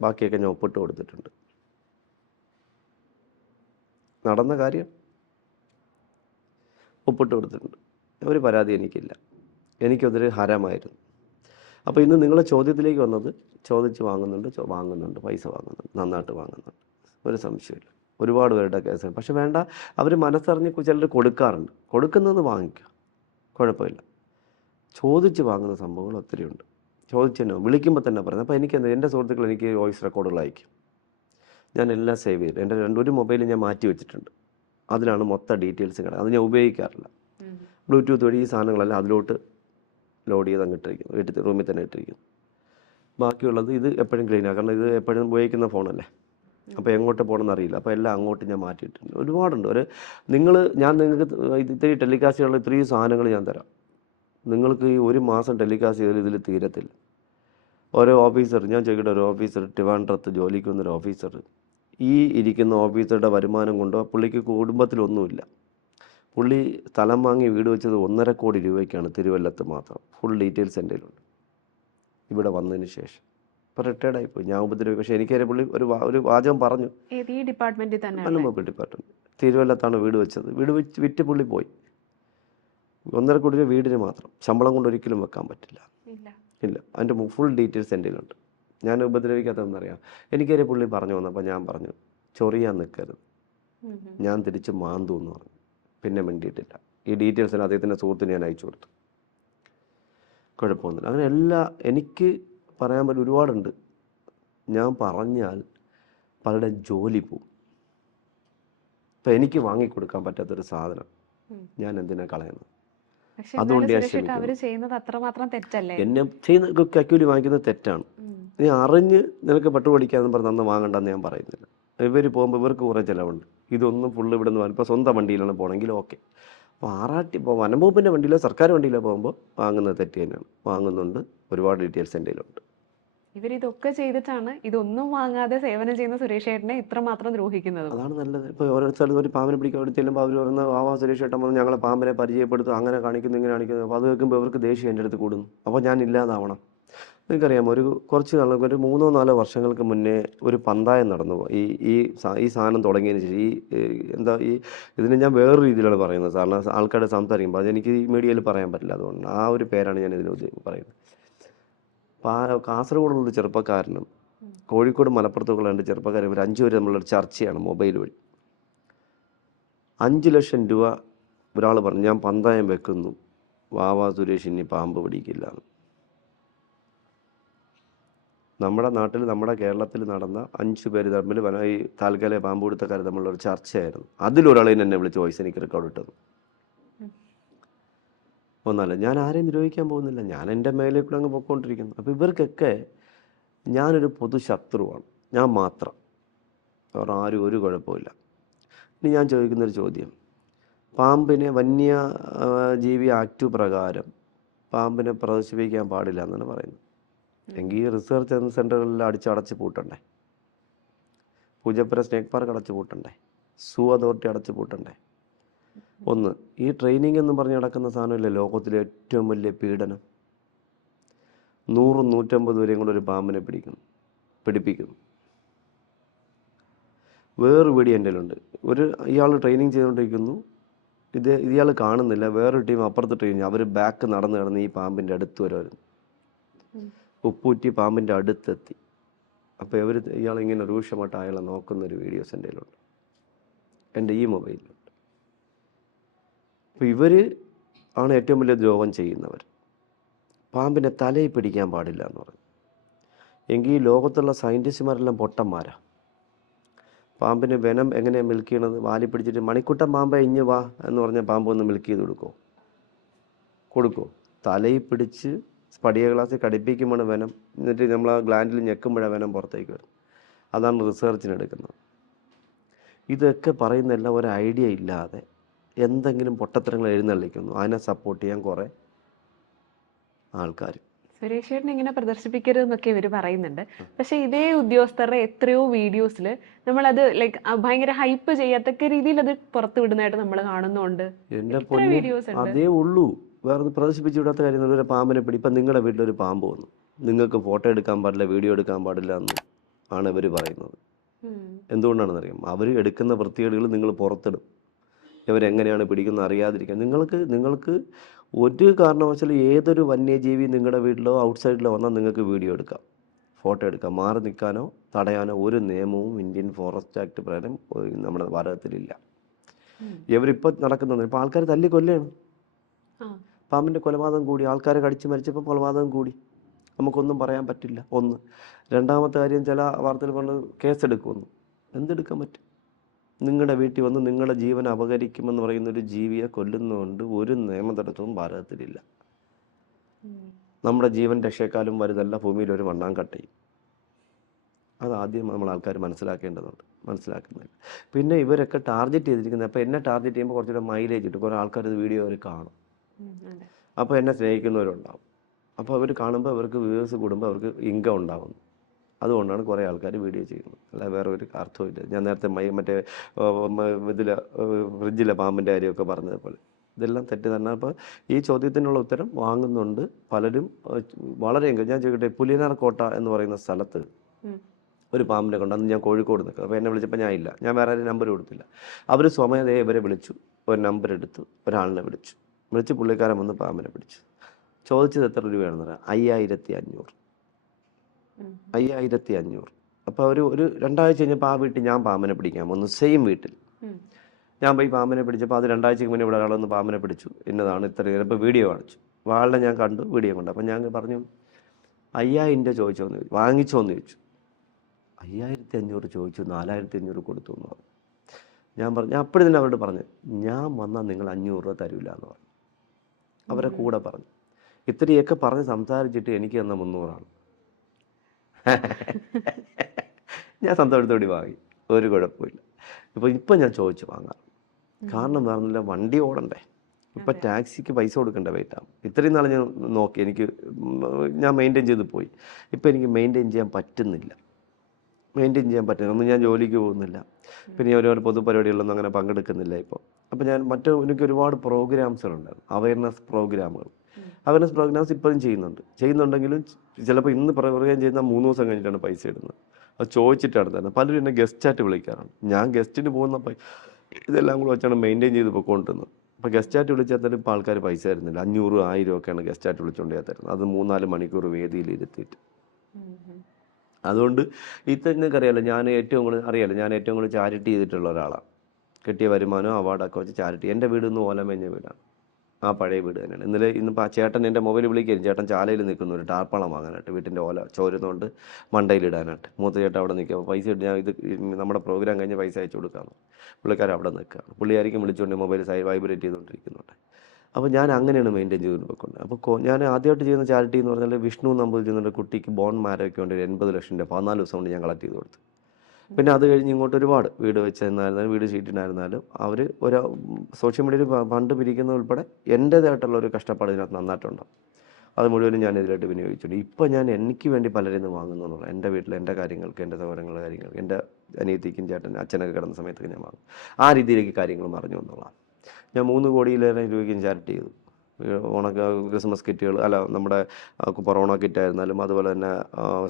ബാക്കിയൊക്കെ ഞാൻ ഒപ്പിട്ട് കൊടുത്തിട്ടുണ്ട്. നടന്ന കാര്യം ഒപ്പിട്ട് കൊടുത്തിട്ടുണ്ട്. ഒരു പരാതി എനിക്കില്ല. എനിക്കതൊരു ഹരമായിരുന്നു. അപ്പോൾ ഇന്ന് നിങ്ങളെ ചോദ്യത്തിലേക്ക് വന്നത്, ചോദിച്ച് വാങ്ങുന്നുണ്ട്, പൈസ വാങ്ങുന്നുണ്ട്, നന്നായിട്ട് വാങ്ങുന്നുണ്ട്, ഒരു സംശയമില്ല. ഒരുപാട് പേരുടെ കേസാണ്. പക്ഷെ വേണ്ട, അവർ മനസ്സറിഞ്ഞ് ചിലർ കൊടുക്കാറുണ്ട്. കൊടുക്കുന്നത് വാങ്ങിക്കുക, കുഴപ്പമില്ല. ചോദിച്ച് വാങ്ങുന്ന സംഭവങ്ങൾ ഒത്തിരിയുണ്ട്. ചോദിച്ചെന്നോ വിളിക്കുമ്പോൾ തന്നെ പറയുന്നത്. അപ്പോൾ എൻ്റെ സുഹൃത്തുക്കൾ എനിക്ക് വോയിസ് റെക്കോർഡുകൾ അയക്കും. ഞാൻ എല്ലാം സേവ് ചെയ്തു. എൻ്റെ ഒരു മൊബൈൽ ഞാൻ മാറ്റി വെച്ചിട്ടുണ്ട്. അതിലാണ് മൊത്തം ഡീറ്റെയിൽസ് കിടക്കുന്നത്. അത് ഞാൻ ഉപയോഗിക്കാറില്ല. ബ്ലൂടൂത്ത് വഴി ഈ സാധനങ്ങളെല്ലാം അതിലോട്ട് ലോഡ് ചെയ്ത് അങ്ങ് ഇട്ടിരിക്കുന്നു, വീട്ടിൽ റൂമിൽ തന്നെ ഇട്ടിരിക്കുന്നു. ബാക്കിയുള്ളത് ഇത് എപ്പോഴും ക്ലീൻ ആക്കണം. ഇത് എപ്പോഴും ഉപയോഗിക്കുന്ന ഫോണല്ലേ, അപ്പോൾ എങ്ങോട്ട് പോകണമെന്ന് അറിയില്ല. അപ്പോൾ എല്ലാം അങ്ങോട്ട് ഞാൻ മാറ്റിയിട്ടുണ്ട്. ഒരുപാടുണ്ട്. ഞാൻ നിങ്ങൾക്ക് ഇത്തിരി ടെലികാസ്റ്റുള്ള ഇത്രയും സാധനങ്ങൾ ഞാൻ തരാം. നിങ്ങൾക്ക് ഈ ഒരു മാസം ടെലികാസ്റ്റ് ചെയ്താൽ ഇതിൽ തീരത്തില്ല. ഓരോ ഓഫീസർ, ഞാൻ ചോദിക്കട്ടെ, ഒരു ഓഫീസർ ട്രിവാൻഡ്രത്ത് ജോലിക്ക് വന്നൊരു ഓഫീസർ, ഈ ഇരിക്കുന്ന ഓഫീസറുടെ വരുമാനം കൊണ്ടോ പുള്ളിക്ക് കുടുംബത്തിലൊന്നുമില്ല. പുള്ളി സ്ഥലം വാങ്ങി വീട് വെച്ചത് 1.5 കോടി രൂപയ്ക്കാണ്, തിരുവല്ലത്ത് മാത്രം. ഫുൾ ഡീറ്റെയിൽസ് എൻ്റെ കയ്യിലുണ്ട്. ഇവിടെ വന്നതിന് ശേഷം ഇപ്പോൾ റിട്ടയർഡായിപ്പോയി. ഞാൻ ഉപദ്രവിക്കും. പക്ഷേ എനിക്കറിയാം പുള്ളി ഒരു വാചകം പറഞ്ഞു. ഈ ഡിപ്പാർട്ട്മെൻറ്റിൽ തന്നെ, മൊബൈൽ ഡിപ്പാർട്ട്മെൻറ്റ്, തിരുവല്ലത്താണ് വീട് വെച്ചത്. വീട് വിറ്റ് പുള്ളി പോയി. 1.5 കോടി രൂപ വീടിന് മാത്രം. ശമ്പളം കൊണ്ട് ഒരിക്കലും വെക്കാൻ പറ്റില്ല, ഇല്ല. അതിൻ്റെ ഫുൾ ഡീറ്റെയിൽസ് എൻ്റെ കയ്യിലുണ്ട്. ഞാൻ ഉപദ്രവിക്കാത്തതെന്നറിയാം. എനിക്കറിയാം പുള്ളി പറഞ്ഞു വന്നപ്പോൾ ഞാൻ പറഞ്ഞു, ചൊറിയാൻ നിൽക്കരുത്, ഞാൻ തിരിച്ച് മാന്തു എന്ന് പറഞ്ഞു. പിന്നെ മിണ്ടിയിട്ടില്ല. ഈ ഡീറ്റെയിൽസിന് അദ്ദേഹത്തിൻ്റെ സുഹൃത്തിന് ഞാൻ അയച്ചു കൊടുത്തു. കുഴപ്പമൊന്നുമില്ല. അങ്ങനെ എനിക്ക് പറയാൻ പറ്റും ഒരുപാടുണ്ട്. ഞാൻ പറഞ്ഞാൽ പലരുടെ ജോലി പോവും. ഇപ്പം എനിക്ക് വാങ്ങിക്കൊടുക്കാൻ പറ്റാത്തൊരു സാധനം ഞാൻ എന്തിനാ കളയുന്നത്? അതുകൊണ്ട് ഞാൻ ക്ഷമിക്കുന്നു. എന്നെ ചെയ്യുന്ന കക്കൂലി വാങ്ങിക്കുന്നത് തെറ്റാണ്. നീ അറിഞ്ഞ് നിനക്ക് പെട്രോൾ അടിക്കാന്ന് പറഞ്ഞ് അന്ന് വാങ്ങണ്ടെന്ന് ഞാൻ പറയുന്നില്ല. ഇവർ പോകുമ്പോൾ ഇവർക്ക് കുറേ ചിലവുണ്ട്. ഇതൊന്നും ഫുള്ള് ഇവിടെ നിന്ന് ഇപ്പോൾ സ്വന്തം വണ്ടിയിലാണ് പോകണമെങ്കിൽ ഓക്കെ. അപ്പോൾ ഇപ്പോൾ വനംവകുപ്പിൻ്റെ വണ്ടിയിലോ സർക്കാർ വണ്ടിയിലോ പോകുമ്പോൾ വാങ്ങുന്നത് തെറ്റ് തന്നെയാണ്. വാങ്ങുന്നുണ്ട്. ഒരുപാട് ഡീറ്റെയിൽസ് എൻ്റെ കയ്യിലുണ്ട്. ഇവരിതൊക്കെ ചെയ്തിട്ടാണ് ഇതൊന്നും വാങ്ങാതെ സേവനം ചെയ്യുന്ന സുരേഷ് ഏട്ടനെ ഇത്രമാത്രം ദ്രോഹിക്കുന്നത്. അതാണ് നല്ലത്. ഇപ്പോൾ ഓരോ സ്ഥലത്ത് ഒരു പാമ്പിനെ പിടിക്കാൻ വേണ്ടി ചെല്ലുമ്പോൾ അവർ പറയുന്ന സുരേഷ് ഏട്ടൻ വന്ന് ഞങ്ങളെ പാമ്പിനെ പരിചയപ്പെടുത്തും, അങ്ങനെ കാണിക്കുന്നു, ഇങ്ങനെ കാണിക്കുന്നു. അപ്പോൾ അത് കേൾക്കുമ്പോൾ ഇവർക്ക് ദേഷ്യം എൻ്റെ അടുത്ത് കൂടുന്നു. അപ്പോൾ ഞാൻ ഇല്ലാതാവണം. നിങ്ങൾക്കറിയാമോ, കുറച്ച് നാൾ, ഒരു 3-4 വർഷങ്ങൾക്ക് മുന്നേ ഒരു പന്തായം നടന്നു. ഈ സാധനം തുടങ്ങിയതിന് ശേഷം ഇതിന് ഞാൻ വേറൊരു രീതിയിലാണ് പറയുന്നത്. കാരണം ആൾക്കാരുടെ സംസാരിക്കുമ്പോൾ അതെനിക്ക് ഈ മീഡിയയിൽ പറയാൻ പറ്റില്ല. അതുകൊണ്ട് ആ ഒരു പേരാണ് ഞാൻ ഇതിന് പറയുന്നത്. കാസർഗോഡുള്ളൊരു ചെറുപ്പക്കാരനും കോഴിക്കോട് മലപ്പുറത്തുള്ള 2 ചെറുപ്പക്കാരും ഇവർ 5 പേര് തമ്മിലുള്ളൊരു ചർച്ചയാണ് മൊബൈൽ വഴി. 5 ലക്ഷം രൂപ ഒരാൾ പറഞ്ഞു, ഞാൻ പന്തായം വെക്കുന്നു, വാവാ സുരേഷ് ഇനി പാമ്പ് പിടിക്കില്ല. നമ്മുടെ നാട്ടിൽ, നമ്മുടെ കേരളത്തിൽ നടന്ന 5 പേര് തമ്മിൽ ഈ താൽക്കാലിക പാമ്പ് പിടുത്തക്കാർ തമ്മിലുള്ളൊരു ചർച്ചയായിരുന്നു. അതിലൊരാളെ എന്നെ വിളിച്ച് വോയിസ് എനിക്ക് റെക്കോർഡ് ഇട്ടത്. ഒന്നല്ല, ഞാൻ ആരെയും നിരോധിക്കാൻ പോകുന്നില്ല. ഞാൻ എൻ്റെ മേലേക്കൂടെ അങ്ങ് പൊയ്ക്കൊണ്ടിരിക്കുന്നു. അപ്പോൾ ഇവർക്കൊക്കെ ഞാനൊരു പൊതു ശത്രുവാണ്, ഞാൻ മാത്രം. അവർ ആരും ഒരു കുഴപ്പമില്ല. ഇനി ഞാൻ ചോദിക്കുന്നൊരു ചോദ്യം, പാമ്പിനെ വന്യജീവി ആക്ട് പ്രകാരം പാമ്പിനെ പ്രദർശിപ്പിക്കാൻ പാടില്ല എന്നാണ് പറയുന്നത്. എങ്കിൽ റിസർച്ച് സെൻ്ററുകളിൽ അടച്ച് പൂട്ടണ്ടേ? പൂജപ്പുര സ്നേക്ക് പാർക്ക് അടച്ചു പൂട്ടണ്ടേ? സൂ അതോറിറ്റി അടച്ചു പൂട്ടണ്ടേ? ഒന്ന്, ഈ ട്രെയിനിങ് എന്ന് പറഞ്ഞ് നടക്കുന്ന സാധനമില്ലേ ലോകത്തിലെ ഏറ്റവും വലിയ പീഡനം. 100-150 വരെയും കൂടെ ഒരു പാമ്പിനെ പിടിപ്പിക്കുന്നു. വേറൊരു വീഡിയോ എൻ്റെ കയ്യിലുണ്ട്. ഇയാൾ ട്രെയിനിങ് ചെയ്തുകൊണ്ടിരിക്കുന്നു, ഇയാൾ കാണുന്നില്ല. വേറൊരു ടീം അപ്പുറത്ത് ട്രെയിനിങ്, അവർ ബാക്ക് നടന്ന് കിടന്ന് ഈ പാമ്പിൻ്റെ അടുത്ത് വരുമായിരുന്നു. ഉപ്പൂറ്റി പാമ്പിൻ്റെ അടുത്തെത്തി. അപ്പോൾ ഇയാളിങ്ങനെ രൂക്ഷമായിട്ട് അയാളെ നോക്കുന്നൊരു വീഡിയോസ് എൻ്റെ കയ്യിലുണ്ട്, എൻ്റെ ഈ മൊബൈലിലുണ്ട്. അപ്പോൾ ഇവർ ആണ് ഏറ്റവും വലിയ ദ്രോഹം ചെയ്യുന്നവർ. പാമ്പിനെ തലയിൽ പിടിക്കാൻ പാടില്ല എന്ന് പറഞ്ഞു. എങ്കിൽ ഈ ലോകത്തുള്ള സയൻറ്റിസ്റ്റുമാരെല്ലാം പൊട്ടന്മാരാ. പാമ്പിന് വെനം എങ്ങനെയാണ് മിൽക്ക് ചെയ്യണത്? വാലി പിടിച്ചിട്ട് മണിക്കുട്ടൻ പാമ്പ ഇഞ്ഞ് വാ എന്ന് പറഞ്ഞാൽ പാമ്പ് ഒന്ന് മിൽക്ക് ചെയ്ത് കൊടുക്കുമോ? തലയിൽ പിടിച്ച് സ്പടിക ഗ്ലാസ്സിൽ കടിപ്പിക്കുമ്പോൾ വെനം, എന്നിട്ട് നമ്മൾ ആ ഗ്ലാൻഡിൽ ഞെക്കുമ്പോഴാണ് വെനം പുറത്തേക്ക് വരും. അതാണ് റിസർച്ചിനെടുക്കുന്നത്. ഇതൊക്കെ പറയുന്നതെല്ലാം ഒരു ഐഡിയ ഇല്ലാതെ എന്തെങ്കിലും പൊട്ടത്തരങ്ങൾ എഴുന്നള്ളിക്കുന്നു. അതിനെ സപ്പോർട്ട് ചെയ്യാൻ കുറേ ആൾക്കാർ. സുരേഷ് ചേട്ടൻ ഇങ്ങനെ പ്രദർശിപ്പിക്കരുതെന്നൊക്കെ ഇവർ പറയുന്നുണ്ട്. പക്ഷെ ഇതേ ഉദ്യോഗസ്ഥരുടെ എത്രയോ വീഡിയോസിൽ നമ്മളത് ലൈക്ക് ഭയങ്കര ഹൈപ്പ് ചെയ്യത്തക്ക രീതിയിൽ അത് പുറത്തു വിടുന്നതായിട്ട് നമ്മൾ കാണുന്നുണ്ട്. എൻ്റെ എത്ര പൊന്നെ, വീഡിയോസ് ഉണ്ട്. അതേ ഉള്ളൂ. വേറെ പ്രദർശിപ്പിച്ചു വിടാത്ത കാര്യം. ഒരു പാമ്പിനെ ഇപ്പം നിങ്ങളുടെ വീട്ടിലൊരു പാമ്പ് വന്നു, നിങ്ങൾക്ക് ഫോട്ടോ എടുക്കാൻ പാടില്ല, വീഡിയോ എടുക്കാൻ പാടില്ല എന്ന് ആണ് ഇവർ പറയുന്നത്. എന്തുകൊണ്ടാണെന്നറിയാം? അവർ എടുക്കുന്ന വൃത്തികേടുകൾ നിങ്ങൾ പുറത്തിടും. ഇവരെങ്ങനെയാണ് പിടിക്കുന്നത് അറിയാതിരിക്കാൻ. നിങ്ങൾക്ക് ഒരു കാരണവശാലും ഏതൊരു വന്യജീവി നിങ്ങളുടെ വീട്ടിലോ ഔട്ട്സൈഡിലോ വന്നാൽ നിങ്ങൾക്ക് വീഡിയോ എടുക്കാം, ഫോട്ടോ എടുക്കാം. മാറി നിൽക്കാനോ തടയാനോ ഒരു നിയമവും ഇന്ത്യൻ ഫോറസ്റ്റ് ആക്ട് പ്രകാരം നമ്മുടെ ഭാരതത്തിലില്ല. ഇവരിപ്പോൾ നടക്കുന്നത് ഇപ്പോൾ ആൾക്കാർ തല്ലി കൊല്ലാണ്. പാമ്പിൻ്റെ കൊലപാതകം കൂടി, ആൾക്കാരെ കടിച്ച് മരിച്ചപ്പോൾ കൊലപാതകം കൂടി. നമുക്കൊന്നും പറയാൻ പറ്റില്ല. ഒന്ന്. രണ്ടാമത്തെ കാര്യം, ചില വാർത്തകൾ പറഞ്ഞ് കേസെടുക്കുമെന്ന്. എന്തെടുക്കാൻ പറ്റും? നിങ്ങളുടെ വീട്ടിൽ വന്ന് നിങ്ങളുടെ ജീവൻ അപകരിക്കുമെന്ന് പറയുന്നൊരു ജീവിയെ കൊല്ലുന്നതുകൊണ്ട് ഒരു നിയമതടസ്സവും ഭാരതത്തിലില്ല. നമ്മുടെ ജീവൻ രക്ഷയെക്കാളും വലുതല്ല ഭൂമിയിൽ ഒരു മണ്ണാങ്കട്ടയും. അതാദ്യം നമ്മൾ ആൾക്കാർ മനസ്സിലാക്കുന്നില്ല. പിന്നെ ഇവരൊക്കെ ടാർഗറ്റ് ചെയ്തിരിക്കുന്നത്, അപ്പോൾ എന്നെ ടാർഗറ്റ് ചെയ്യുമ്പോൾ കുറച്ചുകൂടെ മൈലേജ് കിട്ടും. കുറേ ആൾക്കാർ ഇത് വീഡിയോ അവർ കാണും, അപ്പോൾ എന്നെ സ്നേഹിക്കുന്നവരുണ്ടാവും. അപ്പോൾ അവർ കാണുമ്പോൾ അവർക്ക് വ്യൂവേഴ്സ് കൂടുമ്പോൾ അവർക്ക് ഇൻകം ഉണ്ടാകുന്നു. അതുകൊണ്ടാണ് കുറേ ആൾക്കാർ വീഡിയോ ചെയ്യുന്നത്. അല്ല വേറെ ഒരു അർത്ഥവും ഇല്ല. ഞാൻ നേരത്തെ മറ്റേ ഫ്രിഡ്ജിലെ പാമ്പിൻ്റെ കാര്യമൊക്കെ പറഞ്ഞതുപോലെ ഇതെല്ലാം തെറ്റ് തന്നെ. അപ്പോൾ ഈ ചോദ്യത്തിനുള്ള ഉത്തരം വാങ്ങുന്നുണ്ട് പലരും. വളരെ ഞാൻ ചോദിക്കട്ടെ, പുലിയനാർ കോട്ട എന്ന് പറയുന്ന സ്ഥലത്ത് ഒരു പാമ്പിനെ കൊണ്ട്, അന്ന് ഞാൻ കോഴിക്കോട് നിൽക്കുക. അപ്പോൾ എന്നെ വിളിച്ചപ്പോൾ ഞാൻ ഇല്ല, ഞാൻ വേറെ ആരും നമ്പർ കൊടുത്തില്ല. അവർ സ്വമേധയെ ഇവരെ വിളിച്ചു, ഒരു നമ്പർ എടുത്തു, ഒരാളിനെ വിളിച്ച് പുള്ളിക്കാരൻ വന്ന് പാമ്പിനെ പിടിച്ചു. ചോദിച്ചത് എത്ര രൂപയാണെന്ന് പറയാം? 5500. 5500. അപ്പോൾ ഒരു 2 ആഴ്ച കഴിഞ്ഞപ്പോൾ ആ വീട്ടിൽ ഞാൻ പാമ്പിനെ പിടിക്കാൻ വന്നു. സെയിം വീട്ടിൽ ഞാൻ പോയി പാമ്പിനെ പിടിച്ചപ്പോൾ അത് 2 ആഴ്ചയ്ക്ക് മുന്നേ ഇവിടെ ഒരാളൊന്ന് പാമ്പിനെ പിടിച്ചു, ഇന്നതാണ് ഇത്ര. ഇപ്പോൾ വീഡിയോ കാണിച്ചു, വാളിനെ ഞാൻ കണ്ടു, വീഡിയോ കണ്ടു. അപ്പം ഞാൻ പറഞ്ഞു 5000 രൂപ ചോദിച്ചോന്ന് ചോദിച്ചു, വാങ്ങിച്ചോന്ന് ചോദിച്ചു. 5500 ചോദിച്ചു, 4500 കൊടുത്തു എന്ന് പറഞ്ഞു. ഞാൻ അപ്പോഴും തന്നെ അവരോട് പറഞ്ഞു, ഞാൻ വന്നാൽ നിങ്ങൾ 500 രൂപ തരില്ല എന്ന് പറഞ്ഞു. അവരെ കൂടെ പറഞ്ഞു. ഇത്രയൊക്കെ പറഞ്ഞ് സംസാരിച്ചിട്ട് എനിക്ക് തന്ന 300 ഞാൻ സന്തോഷത്തോടെ വാങ്ങി, ഒരു കുഴപ്പമില്ല. ഇപ്പം ഞാൻ ചോദിച്ചു വാങ്ങാം. കാരണം വേറൊന്നുമില്ല, വണ്ടി ഓടണ്ടേ, ഇപ്പം ടാക്സിക്ക് പൈസ കൊടുക്കേണ്ട വെയിറ്റാണ്. ഇത്രയും നാൾ ഞാൻ നോക്കി, ഞാൻ മെയിൻറ്റെയിൻ ചെയ്ത് പോയി. ഇപ്പം എനിക്ക് മെയിൻറ്റെയിൻ ചെയ്യാൻ പറ്റുന്നില്ല. ഒന്നും ഞാൻ ജോലിക്ക് പോകുന്നില്ല, പിന്നെ ഞാൻ ഒരുപാട് പൊതുപരിപാടികളിലൊന്നും അങ്ങനെ പങ്കെടുക്കുന്നില്ല ഇപ്പോൾ. അപ്പോൾ ഞാൻ എനിക്ക് ഒരുപാട് പ്രോഗ്രാംസുകളുണ്ടായിരുന്നു, അവയർനെസ് പ്രോഗ്രാംസ് ഇപ്പോഴും ചെയ്യുന്നുണ്ടെങ്കിലും ചിലപ്പോൾ ഇന്ന് പ്രോഗ്രാം ചെയ്യുന്ന 3 ദിവസം കഴിഞ്ഞിട്ടാണ് പൈസ ഇടുന്നത്. അത് ചോദിച്ചിട്ടാണ് തരുന്നത്. പലരും എന്നെ ഗസ്റ്റായിട്ട് വിളിക്കാറുണ്ട്. ഞാൻ ഗസ്റ്റിന് പോകുന്ന ഇതെല്ലാം കൂടെ വെച്ചാണ് മെയിൻറ്റെയിൻ ചെയ്ത് പോയിക്കൊണ്ടിരുന്നത്. അപ്പോൾ ഗസ്റ്റായിട്ട് വിളിച്ചാൽ തന്നെ ഇപ്പോൾ ആൾക്കാർ പൈസ തരുന്നില്ല. 500, 1000 ഒക്കെയാണ് ഗസ്റ്റായിട്ട് വിളിച്ചുകൊണ്ടേ തരുന്നത്. അത് 3-4 മണിക്കൂർ വേദിയിൽ ഇരുത്തിയിട്ട്. അതുകൊണ്ട് നിങ്ങൾക്കറിയാലോ, ഞാൻ ഏറ്റവും കൂടുതൽ ചാരിറ്റി ചെയ്തിട്ടുള്ള ഒരാളാണ്. കിട്ടിയ വരുമാനം അവാർഡൊക്കെ വെച്ച് ചാരിറ്റി. എൻ്റെ വീട് ഇന്ന് ഓലമേഞ്ഞ വീടാണ്, ആ പഴയ വീട് തന്നെയാണ്. ഇന്നിപ്പോൾ ആ ചേട്ടൻ എൻ്റെ മൊബൈൽ വിളിക്കുകയും, ചേട്ടൻ ചാലയിൽ നിൽക്കുന്നു ഒരു ടാർപ്പാളം വാങ്ങാനായിട്ട്, വീട്ടിൻ്റെ ഓല ചോരുന്നതുകൊണ്ട് മണ്ടയിലിടാനായിട്ട്. മൂത്ത ചേട്ടൻ അവിടെ നിൽക്കുക. അപ്പോൾ പൈസ ഇട്ട് ഞാൻ നമ്മുടെ പ്രോഗ്രാം കഴിഞ്ഞ് പൈസ അയച്ചു കൊടുക്കാമെന്ന്. പുള്ളിക്കാരൻ അവിടെ നിൽക്കുകയാണ്. പുള്ളിയായിരിക്കും വിളിച്ചുകൊണ്ട് മൊബൈൽ വൈബ്രേറ്റ് ചെയ്തുകൊണ്ടിരിക്കുന്നുണ്ട്. അപ്പോൾ ഞാൻ അങ്ങനെയാണ് മെയിൻറ്റെയിൻ ചെയ്ത് പോയിക്കൊണ്ട്. അപ്പോൾ ഞാൻ ആദ്യമായിട്ട് ചെയ്യുന്ന ചാരിറ്റി എന്ന് പറഞ്ഞാൽ, വിഷ്ണു നമ്പൂതിരി കുട്ടിക്ക് ബോൺ മാരൊക്കെ ഉണ്ട്, 80 ലക്ഷം രൂപ 14 ദിവസം കൊണ്ട് ഞാൻ കളക്ട് ചെയ്ത് കൊടുത്തു. പിന്നെ അത് കഴിഞ്ഞ് ഇങ്ങോട്ട് ഒരുപാട് വീട് വെച്ചെന്നായിരുന്നാലും വീട് ഷീറ്റിനായിരുന്നാലും അവർ ഒരു സോഷ്യൽ മീഡിയയിൽ ഫണ്ട് പിരിക്കുന്ന ഉൾപ്പെടെ എൻ്റേതായിട്ടുള്ള ഒരു കഷ്ടപ്പാട് ഇതിനകത്ത് നന്നായിട്ടുണ്ടാകും. അത് മുഴുവനും ഞാൻ ഇതിലായിട്ട് വിനിയോഗിച്ചിട്ടുണ്ട്. ഇപ്പോൾ ഞാൻ എനിക്ക് വേണ്ടി പലരിൽ നിന്ന് വാങ്ങുന്നു എന്നുള്ളത്. എൻ്റെ വീട്ടിൽ എൻ്റെ കാര്യങ്ങൾക്ക്, എൻ്റെ സൗകര്യങ്ങളുടെ കാര്യങ്ങൾക്ക്, എൻ്റെ അനിയത്തിക്കും ചേട്ടൻ അച്ഛനൊക്കെ കിടന്ന സമയത്തൊക്കെ ഞാൻ വാങ്ങും. ആ രീതിയിലേക്ക് കാര്യങ്ങൾ മറിഞ്ഞു എന്നുള്ളതാണ്. ഞാൻ 3 കോടിയിലേറെ രൂപയ്ക്കും ചാരിറ്റി ചെയ്തു. ക്രിസ്മസ് കിറ്റുകൾ, നമ്മുടെ കൊറോണ കിറ്റായിരുന്നാലും, അതുപോലെ തന്നെ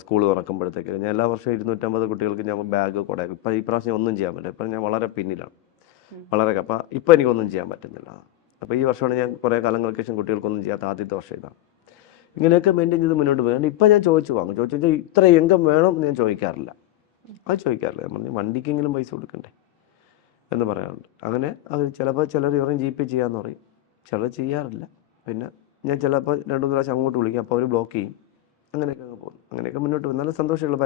സ്കൂൾ തുറക്കുമ്പോഴത്തേക്ക് ഞാൻ എല്ലാ വർഷവും 250 കുട്ടികൾക്ക് ഞാൻ ബാഗ് കൊടുക്കും. ഇപ്പം ഈ പ്രാവശ്യം ഒന്നും ചെയ്യാൻ പറ്റില്ല. ഇപ്പം ഞാൻ വളരെ പിന്നിലാണ്, അപ്പം ഇപ്പം എനിക്കൊന്നും ചെയ്യാൻ പറ്റുന്നില്ല. അപ്പോൾ ഈ വർഷമാണ് ഞാൻ കുറേ കാലങ്ങൾക്ക് ശേഷം കുട്ടികൾക്കൊന്നും ചെയ്യാത്ത ആദ്യത്തെ വർഷം ഇതാണ്. ഇങ്ങനെയൊക്കെ മെയിൻറ്റെയിൻ ചെയ്ത് മുന്നോട്ട് പോയി. ഇപ്പം ഞാൻ ചോദിച്ചാൽ ഇത്ര ഇൻകം വേണം എന്ന് ഞാൻ ചോദിക്കാറില്ല. ഞാൻ പറഞ്ഞു വണ്ടിക്കെങ്കിലും പൈസ കൊടുക്കണ്ടേ എന്ന് പറയാറുണ്ട്. അങ്ങനെ അത് ചിലപ്പോൾ ചിലർ പറയും GP ചെയ്യാമെന്ന് പറയും, ചിലർ ചെയ്യാറില്ല. പിന്നെ ഞാൻ ചിലപ്പോൾ 2-3 പ്രാവശ്യം അങ്ങോട്ട് വിളിക്കും, അപ്പോൾ അവർ ബ്ലോക്ക് ചെയ്യും. അങ്ങനെയൊക്കെ അങ്ങ് പോകുന്നു. അങ്ങനെയൊക്കെ മുന്നോട്ട് പോകും. നല്ല സന്തോഷമുള്ള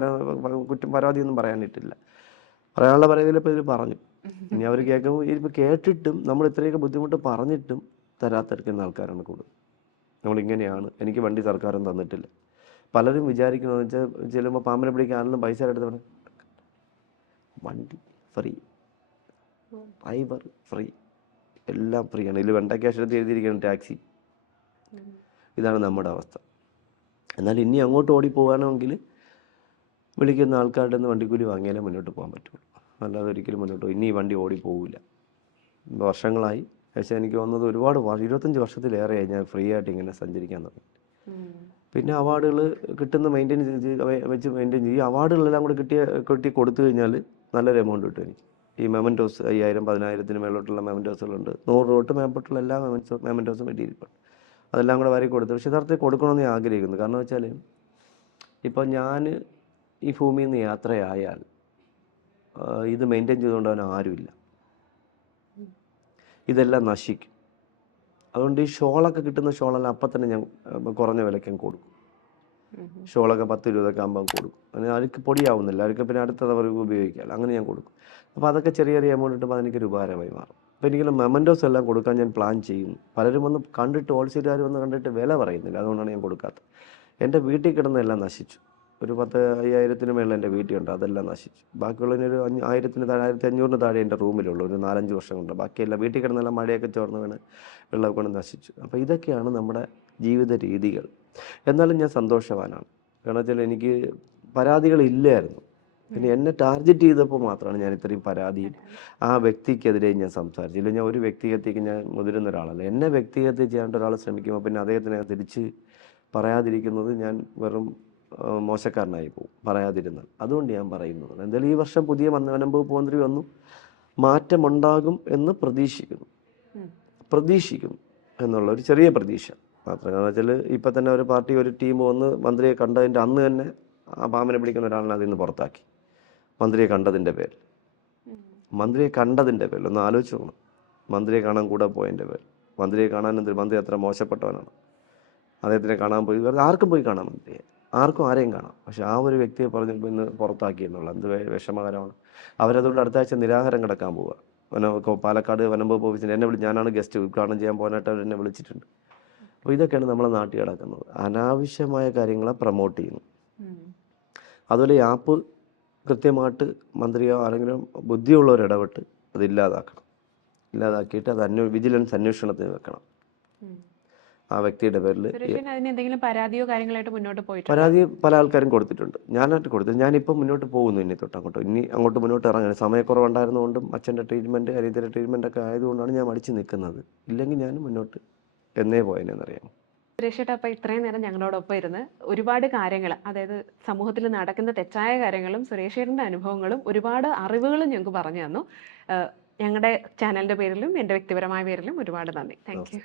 കുറ്റം പരാതിയൊന്നും പറയാനിട്ടില്ല. പറയാനുള്ള പരാതിയിൽ ഇപ്പോൾ ഇതിൽ പറഞ്ഞു. ഇനി അവർ കേൾക്കുമ്പോൾ ഇതിപ്പോൾ കേട്ടിട്ടും നമ്മൾ ഇത്രയൊക്കെ ബുദ്ധിമുട്ട് പറഞ്ഞിട്ടും തരാത്തെടുക്കുന്ന ആൾക്കാരാണ് കൂടുതൽ. നമ്മളിങ്ങനെയാണ്, എനിക്ക് വണ്ടി സർക്കാരും തന്നിട്ടില്ല. പലരും വിചാരിക്കണമെന്ന് വെച്ചാൽ ചെല്ലുമ്പോൾ പാമ്പിനെ പിടിക്കാനെല്ലാം പൈസ എടുത്ത് വണ്ടി ഫ്രീ, ഡ്രൈവർ ഫ്രീ, എല്ലാം ഫ്രീ ആണ്. ഇതിൽ വെണ്ട ക്യാഷ് എടുത്ത് എഴുതിയിരിക്കണം ടാക്സി. ഇതാണ് നമ്മുടെ അവസ്ഥ. എന്നാൽ ഇനി അങ്ങോട്ട് ഓടിപ്പോകാനെങ്കിൽ വിളിക്കുന്ന ആൾക്കാരുടെ നിന്ന് വണ്ടിക്കൂലി വാങ്ങിയാലേ മുന്നോട്ട് പോകാൻ പറ്റുള്ളൂ. അല്ലാതെ ഒരിക്കലും മുന്നോട്ട് ഇനി ഈ വണ്ടി ഓടിപ്പോവില്ല. വർഷങ്ങളായി. പക്ഷേ എനിക്ക് വന്നത് ഒരുപാട് 25 വർഷത്തിലേറെയായി ഞാൻ ഫ്രീ ആയിട്ട് ഇങ്ങനെ സഞ്ചരിക്കാൻ തുടങ്ങി. പിന്നെ അവാർഡുകൾ കിട്ടുന്ന മെയിൻറ്റെയിൻ വെച്ച് മെയിൻറ്റെയിൻ ചെയ്യും. ഈ അവാർഡുകളെല്ലാം കൂടി കിട്ടി കൊടുത്തു കഴിഞ്ഞാൽ നല്ലൊരു എമൗണ്ട് കിട്ടും എനിക്ക്. ഈ മെമൻറ്റോസ് 5000, 10,000 മേലോട്ടുള്ള മെമൻറ്റോസുകളുണ്ട്. 100 തൊട്ട് മേപ്പോട്ടുള്ള എല്ലാ മെമൻറ്റോസും കിട്ടിയിരിക്കും. അതെല്ലാം കൂടെ വരി കൊടുത്തു. പക്ഷേ യഥാർത്ഥത്തിൽ കൊടുക്കണമെന്ന് ഞാൻ ആഗ്രഹിക്കുന്നു. കാരണം വെച്ചാൽ ഇപ്പോൾ ഞാൻ ഈ ഭൂമിയിൽ നിന്ന് യാത്രയായാൽ ഇത് മെയിൻറ്റെയിൻ ചെയ്തുകൊണ്ട് അവൻ ആരുമില്ല. ഇതെല്ലാം നശിക്കും. അതുകൊണ്ട് ഈ ഷോളൊക്കെ കിട്ടുന്ന ഷോളെല്ലാം അപ്പം തന്നെ ഞാൻ കുറഞ്ഞ വിലയ്ക്ക് കൊടുക്കും. ഷോളൊക്കെ 10 രൂപയൊക്കെ ആകുമ്പോൾ കൊടുക്കും. അങ്ങനെ അഴുക്ക് പൊടിയാവുന്നില്ല. അഴുക്ക് പിന്നെ അടുത്തവർക്ക് ഉപയോഗിക്കാം. അങ്ങനെ ഞാൻ കൊടുക്കും. അപ്പോൾ അതൊക്കെ ചെറിയ ചെറിയ എമൗണ്ട് ഇട്ടുമ്പോൾ അതെനിക്കൊരു ഉപകാരമായി മാറും. അപ്പോൾ എനിക്കുള്ള മെമൻറ്റോസ് എല്ലാം കൊടുക്കാൻ ഞാൻ പ്ലാൻ ചെയ്യുന്നു. പലരും വന്ന് കണ്ടിട്ട്, ഹോൾസെയിലുകാർ വന്ന് കണ്ടിട്ട് വില പറയുന്നില്ല. അതുകൊണ്ടാണ് ഞാൻ കൊടുക്കാത്തത്. എൻ്റെ വീട്ടിൽ കിടന്നെല്ലാം നശിച്ചു. ഒരു 10,000-5,000 മേളിൽ എൻ്റെ വീട്ടിലുണ്ട്. അതെല്ലാം നശിച്ചു. ബാക്കിയുള്ളതിനൊരു 1,500 താഴെ എൻ്റെ റൂമിലുള്ളൂ. ഒരു 4-5 വർഷം കൊണ്ട്. ബാക്കിയെല്ലാം വീട്ടിൽ കിടന്നെല്ലാം മഴയൊക്കെ ചോർന്ന് വീണ് വെള്ളമൊക്കെ കൊണ്ട് നശിച്ചു. അപ്പോൾ ഇതൊക്കെയാണ് നമ്മുടെ ജീവിത രീതികൾ. എന്നാലും ഞാൻ സന്തോഷവാനാണ്. കാരണം വെച്ചാൽ എനിക്ക് പരാതികളില്ലായിരുന്നു. പിന്നെ എന്നെ ടാർഗറ്റ് ചെയ്തപ്പോൾ മാത്രമാണ് ഞാൻ ഇത്രയും പരാതിയും ആ വ്യക്തിക്കെതിരെ ഞാൻ സംസാരിച്ചില്ല. ഞാൻ ഒരു വ്യക്തിഗതയ്ക്ക് ഞാൻ മുതിരുന്ന ഒരാളല്ല. എന്നെ വ്യക്തിഗത ചെയ്യാണ്ട് ഒരാൾ ശ്രമിക്കുമ്പോൾ പിന്നെ അദ്ദേഹത്തിനെ തിരിച്ച് പറയാതിരിക്കുന്നത് ഞാൻ വെറും മോശക്കാരനായി പോകും പറയാതിരുന്നാൽ. അതുകൊണ്ട് ഞാൻ പറയുന്നത് എന്തായാലും ഈ വർഷം പുതിയ വനംവകുപ്പ് മന്ത്രി വന്നു, മാറ്റമുണ്ടാകും എന്ന് പ്രതീക്ഷിക്കുന്നു എന്നുള്ള ഒരു ചെറിയ പ്രതീക്ഷ മാത്രം. കാരണം വെച്ചാൽ ഇപ്പം തന്നെ ഒരു പാർട്ടി ഒരു ടീം വന്ന് മന്ത്രിയെ കണ്ടതിൻ്റെ അന്ന് തന്നെ ആ പാമ്പിനെ പിടിക്കുന്ന ഒരാളിനെ അതിൽ നിന്ന് പുറത്താക്കി. മന്ത്രിയെ കണ്ടതിൻ്റെ പേരിൽ ഒന്ന് ആലോചിച്ച് നോക്കണം. മന്ത്രിയെ കാണാൻ കൂടെ പോയതിൻ്റെ പേരിൽ. മന്ത്രിയെ കാണാൻ മന്ത്രി അത്ര മോശപ്പെട്ടവനാണ്. അദ്ദേഹത്തിനെ കാണാൻ പോയി ആർക്കും പോയി കാണാം മന്ത്രിയെ, ആർക്കും ആരെയും കാണാം. പക്ഷെ ആ ഒരു വ്യക്തിയെ പറഞ്ഞ് ഇന്ന് പുറത്താക്കി എന്നുള്ള എന്ത് വിഷമകരമാണ്. അവരതുകൊണ്ട് അടുത്ത ആഴ്ച നിരാഹാരം കിടക്കാൻ പോവുക. പാലക്കാട് വനംവകുപ്പ് ഓഫീസിൽ ഞാനാണ് ഗസ്റ്റ് ഉദ്ഘാടനം ചെയ്യാൻ പോകാനായിട്ട് അവരെന്നെ വിളിച്ചിട്ടുണ്ട്. അപ്പോൾ ഇതൊക്കെയാണ് നമ്മളെ നാട്ടിൽ കിടക്കുന്നത്. അനാവശ്യമായ കാര്യങ്ങളെ പ്രൊമോട്ട് ചെയ്യുന്നു. അതുപോലെ ഈ ആപ്പ് കൃത്യമായിട്ട് മന്ത്രിയോ ആരെങ്കിലും ബുദ്ധിയുള്ളവർ ഇടപെട്ട് അത് ഇല്ലാതാക്കിയിട്ട് അത് വിജിലൻസ് അന്വേഷണത്തിന് വെക്കണം. ആ വ്യക്തിയുടെ പേരിൽ പരാതിയോ കാര്യങ്ങളായിട്ട് മുന്നോട്ട് പോയിട്ട് പരാതി പല ആൾക്കാരും കൊടുത്തിട്ടുണ്ട്. ഞാനായിട്ട് കൊടുത്തത്. ഞാനിപ്പം മുന്നോട്ട് പോകുന്നു. ഇനി അങ്ങോട്ട് മുന്നോട്ട് ഇറങ്ങാൻ സമയക്കുറവുണ്ടായിരുന്നുകൊണ്ടും അച്ഛൻ്റെ ട്രീറ്റ്മെൻറ്റ്, അനിയത്തിൻ്റെ ട്രീറ്റ്മെൻറ്റൊക്കെ ആയതുകൊണ്ടാണ് ഞാൻ മടിച്ച് നിൽക്കുന്നത്. ഇല്ലെങ്കിൽ ഞാൻ മുന്നോട്ട് എന്നേ പോയതിനെന്നറിയാം. സുരേഷേട്ടാ, അപ്പോൾ ഇത്രയും നേരം ഞങ്ങളോടൊപ്പം ഇരുന്ന് ഒരുപാട് കാര്യങ്ങൾ, അതായത് സമൂഹത്തിൽ നടക്കുന്ന തെറ്റായ കാര്യങ്ങളും സുരേഷേട്ടൻ്റെ അനുഭവങ്ങളും ഒരുപാട് അറിവുകളും ഞങ്ങൾക്ക് പറഞ്ഞു തന്നു. ഞങ്ങളുടെ ചാനലിൻ്റെ പേരിലും എൻ്റെ വ്യക്തിപരമായ പേരിലും ഒരുപാട് നന്ദി. Thank you.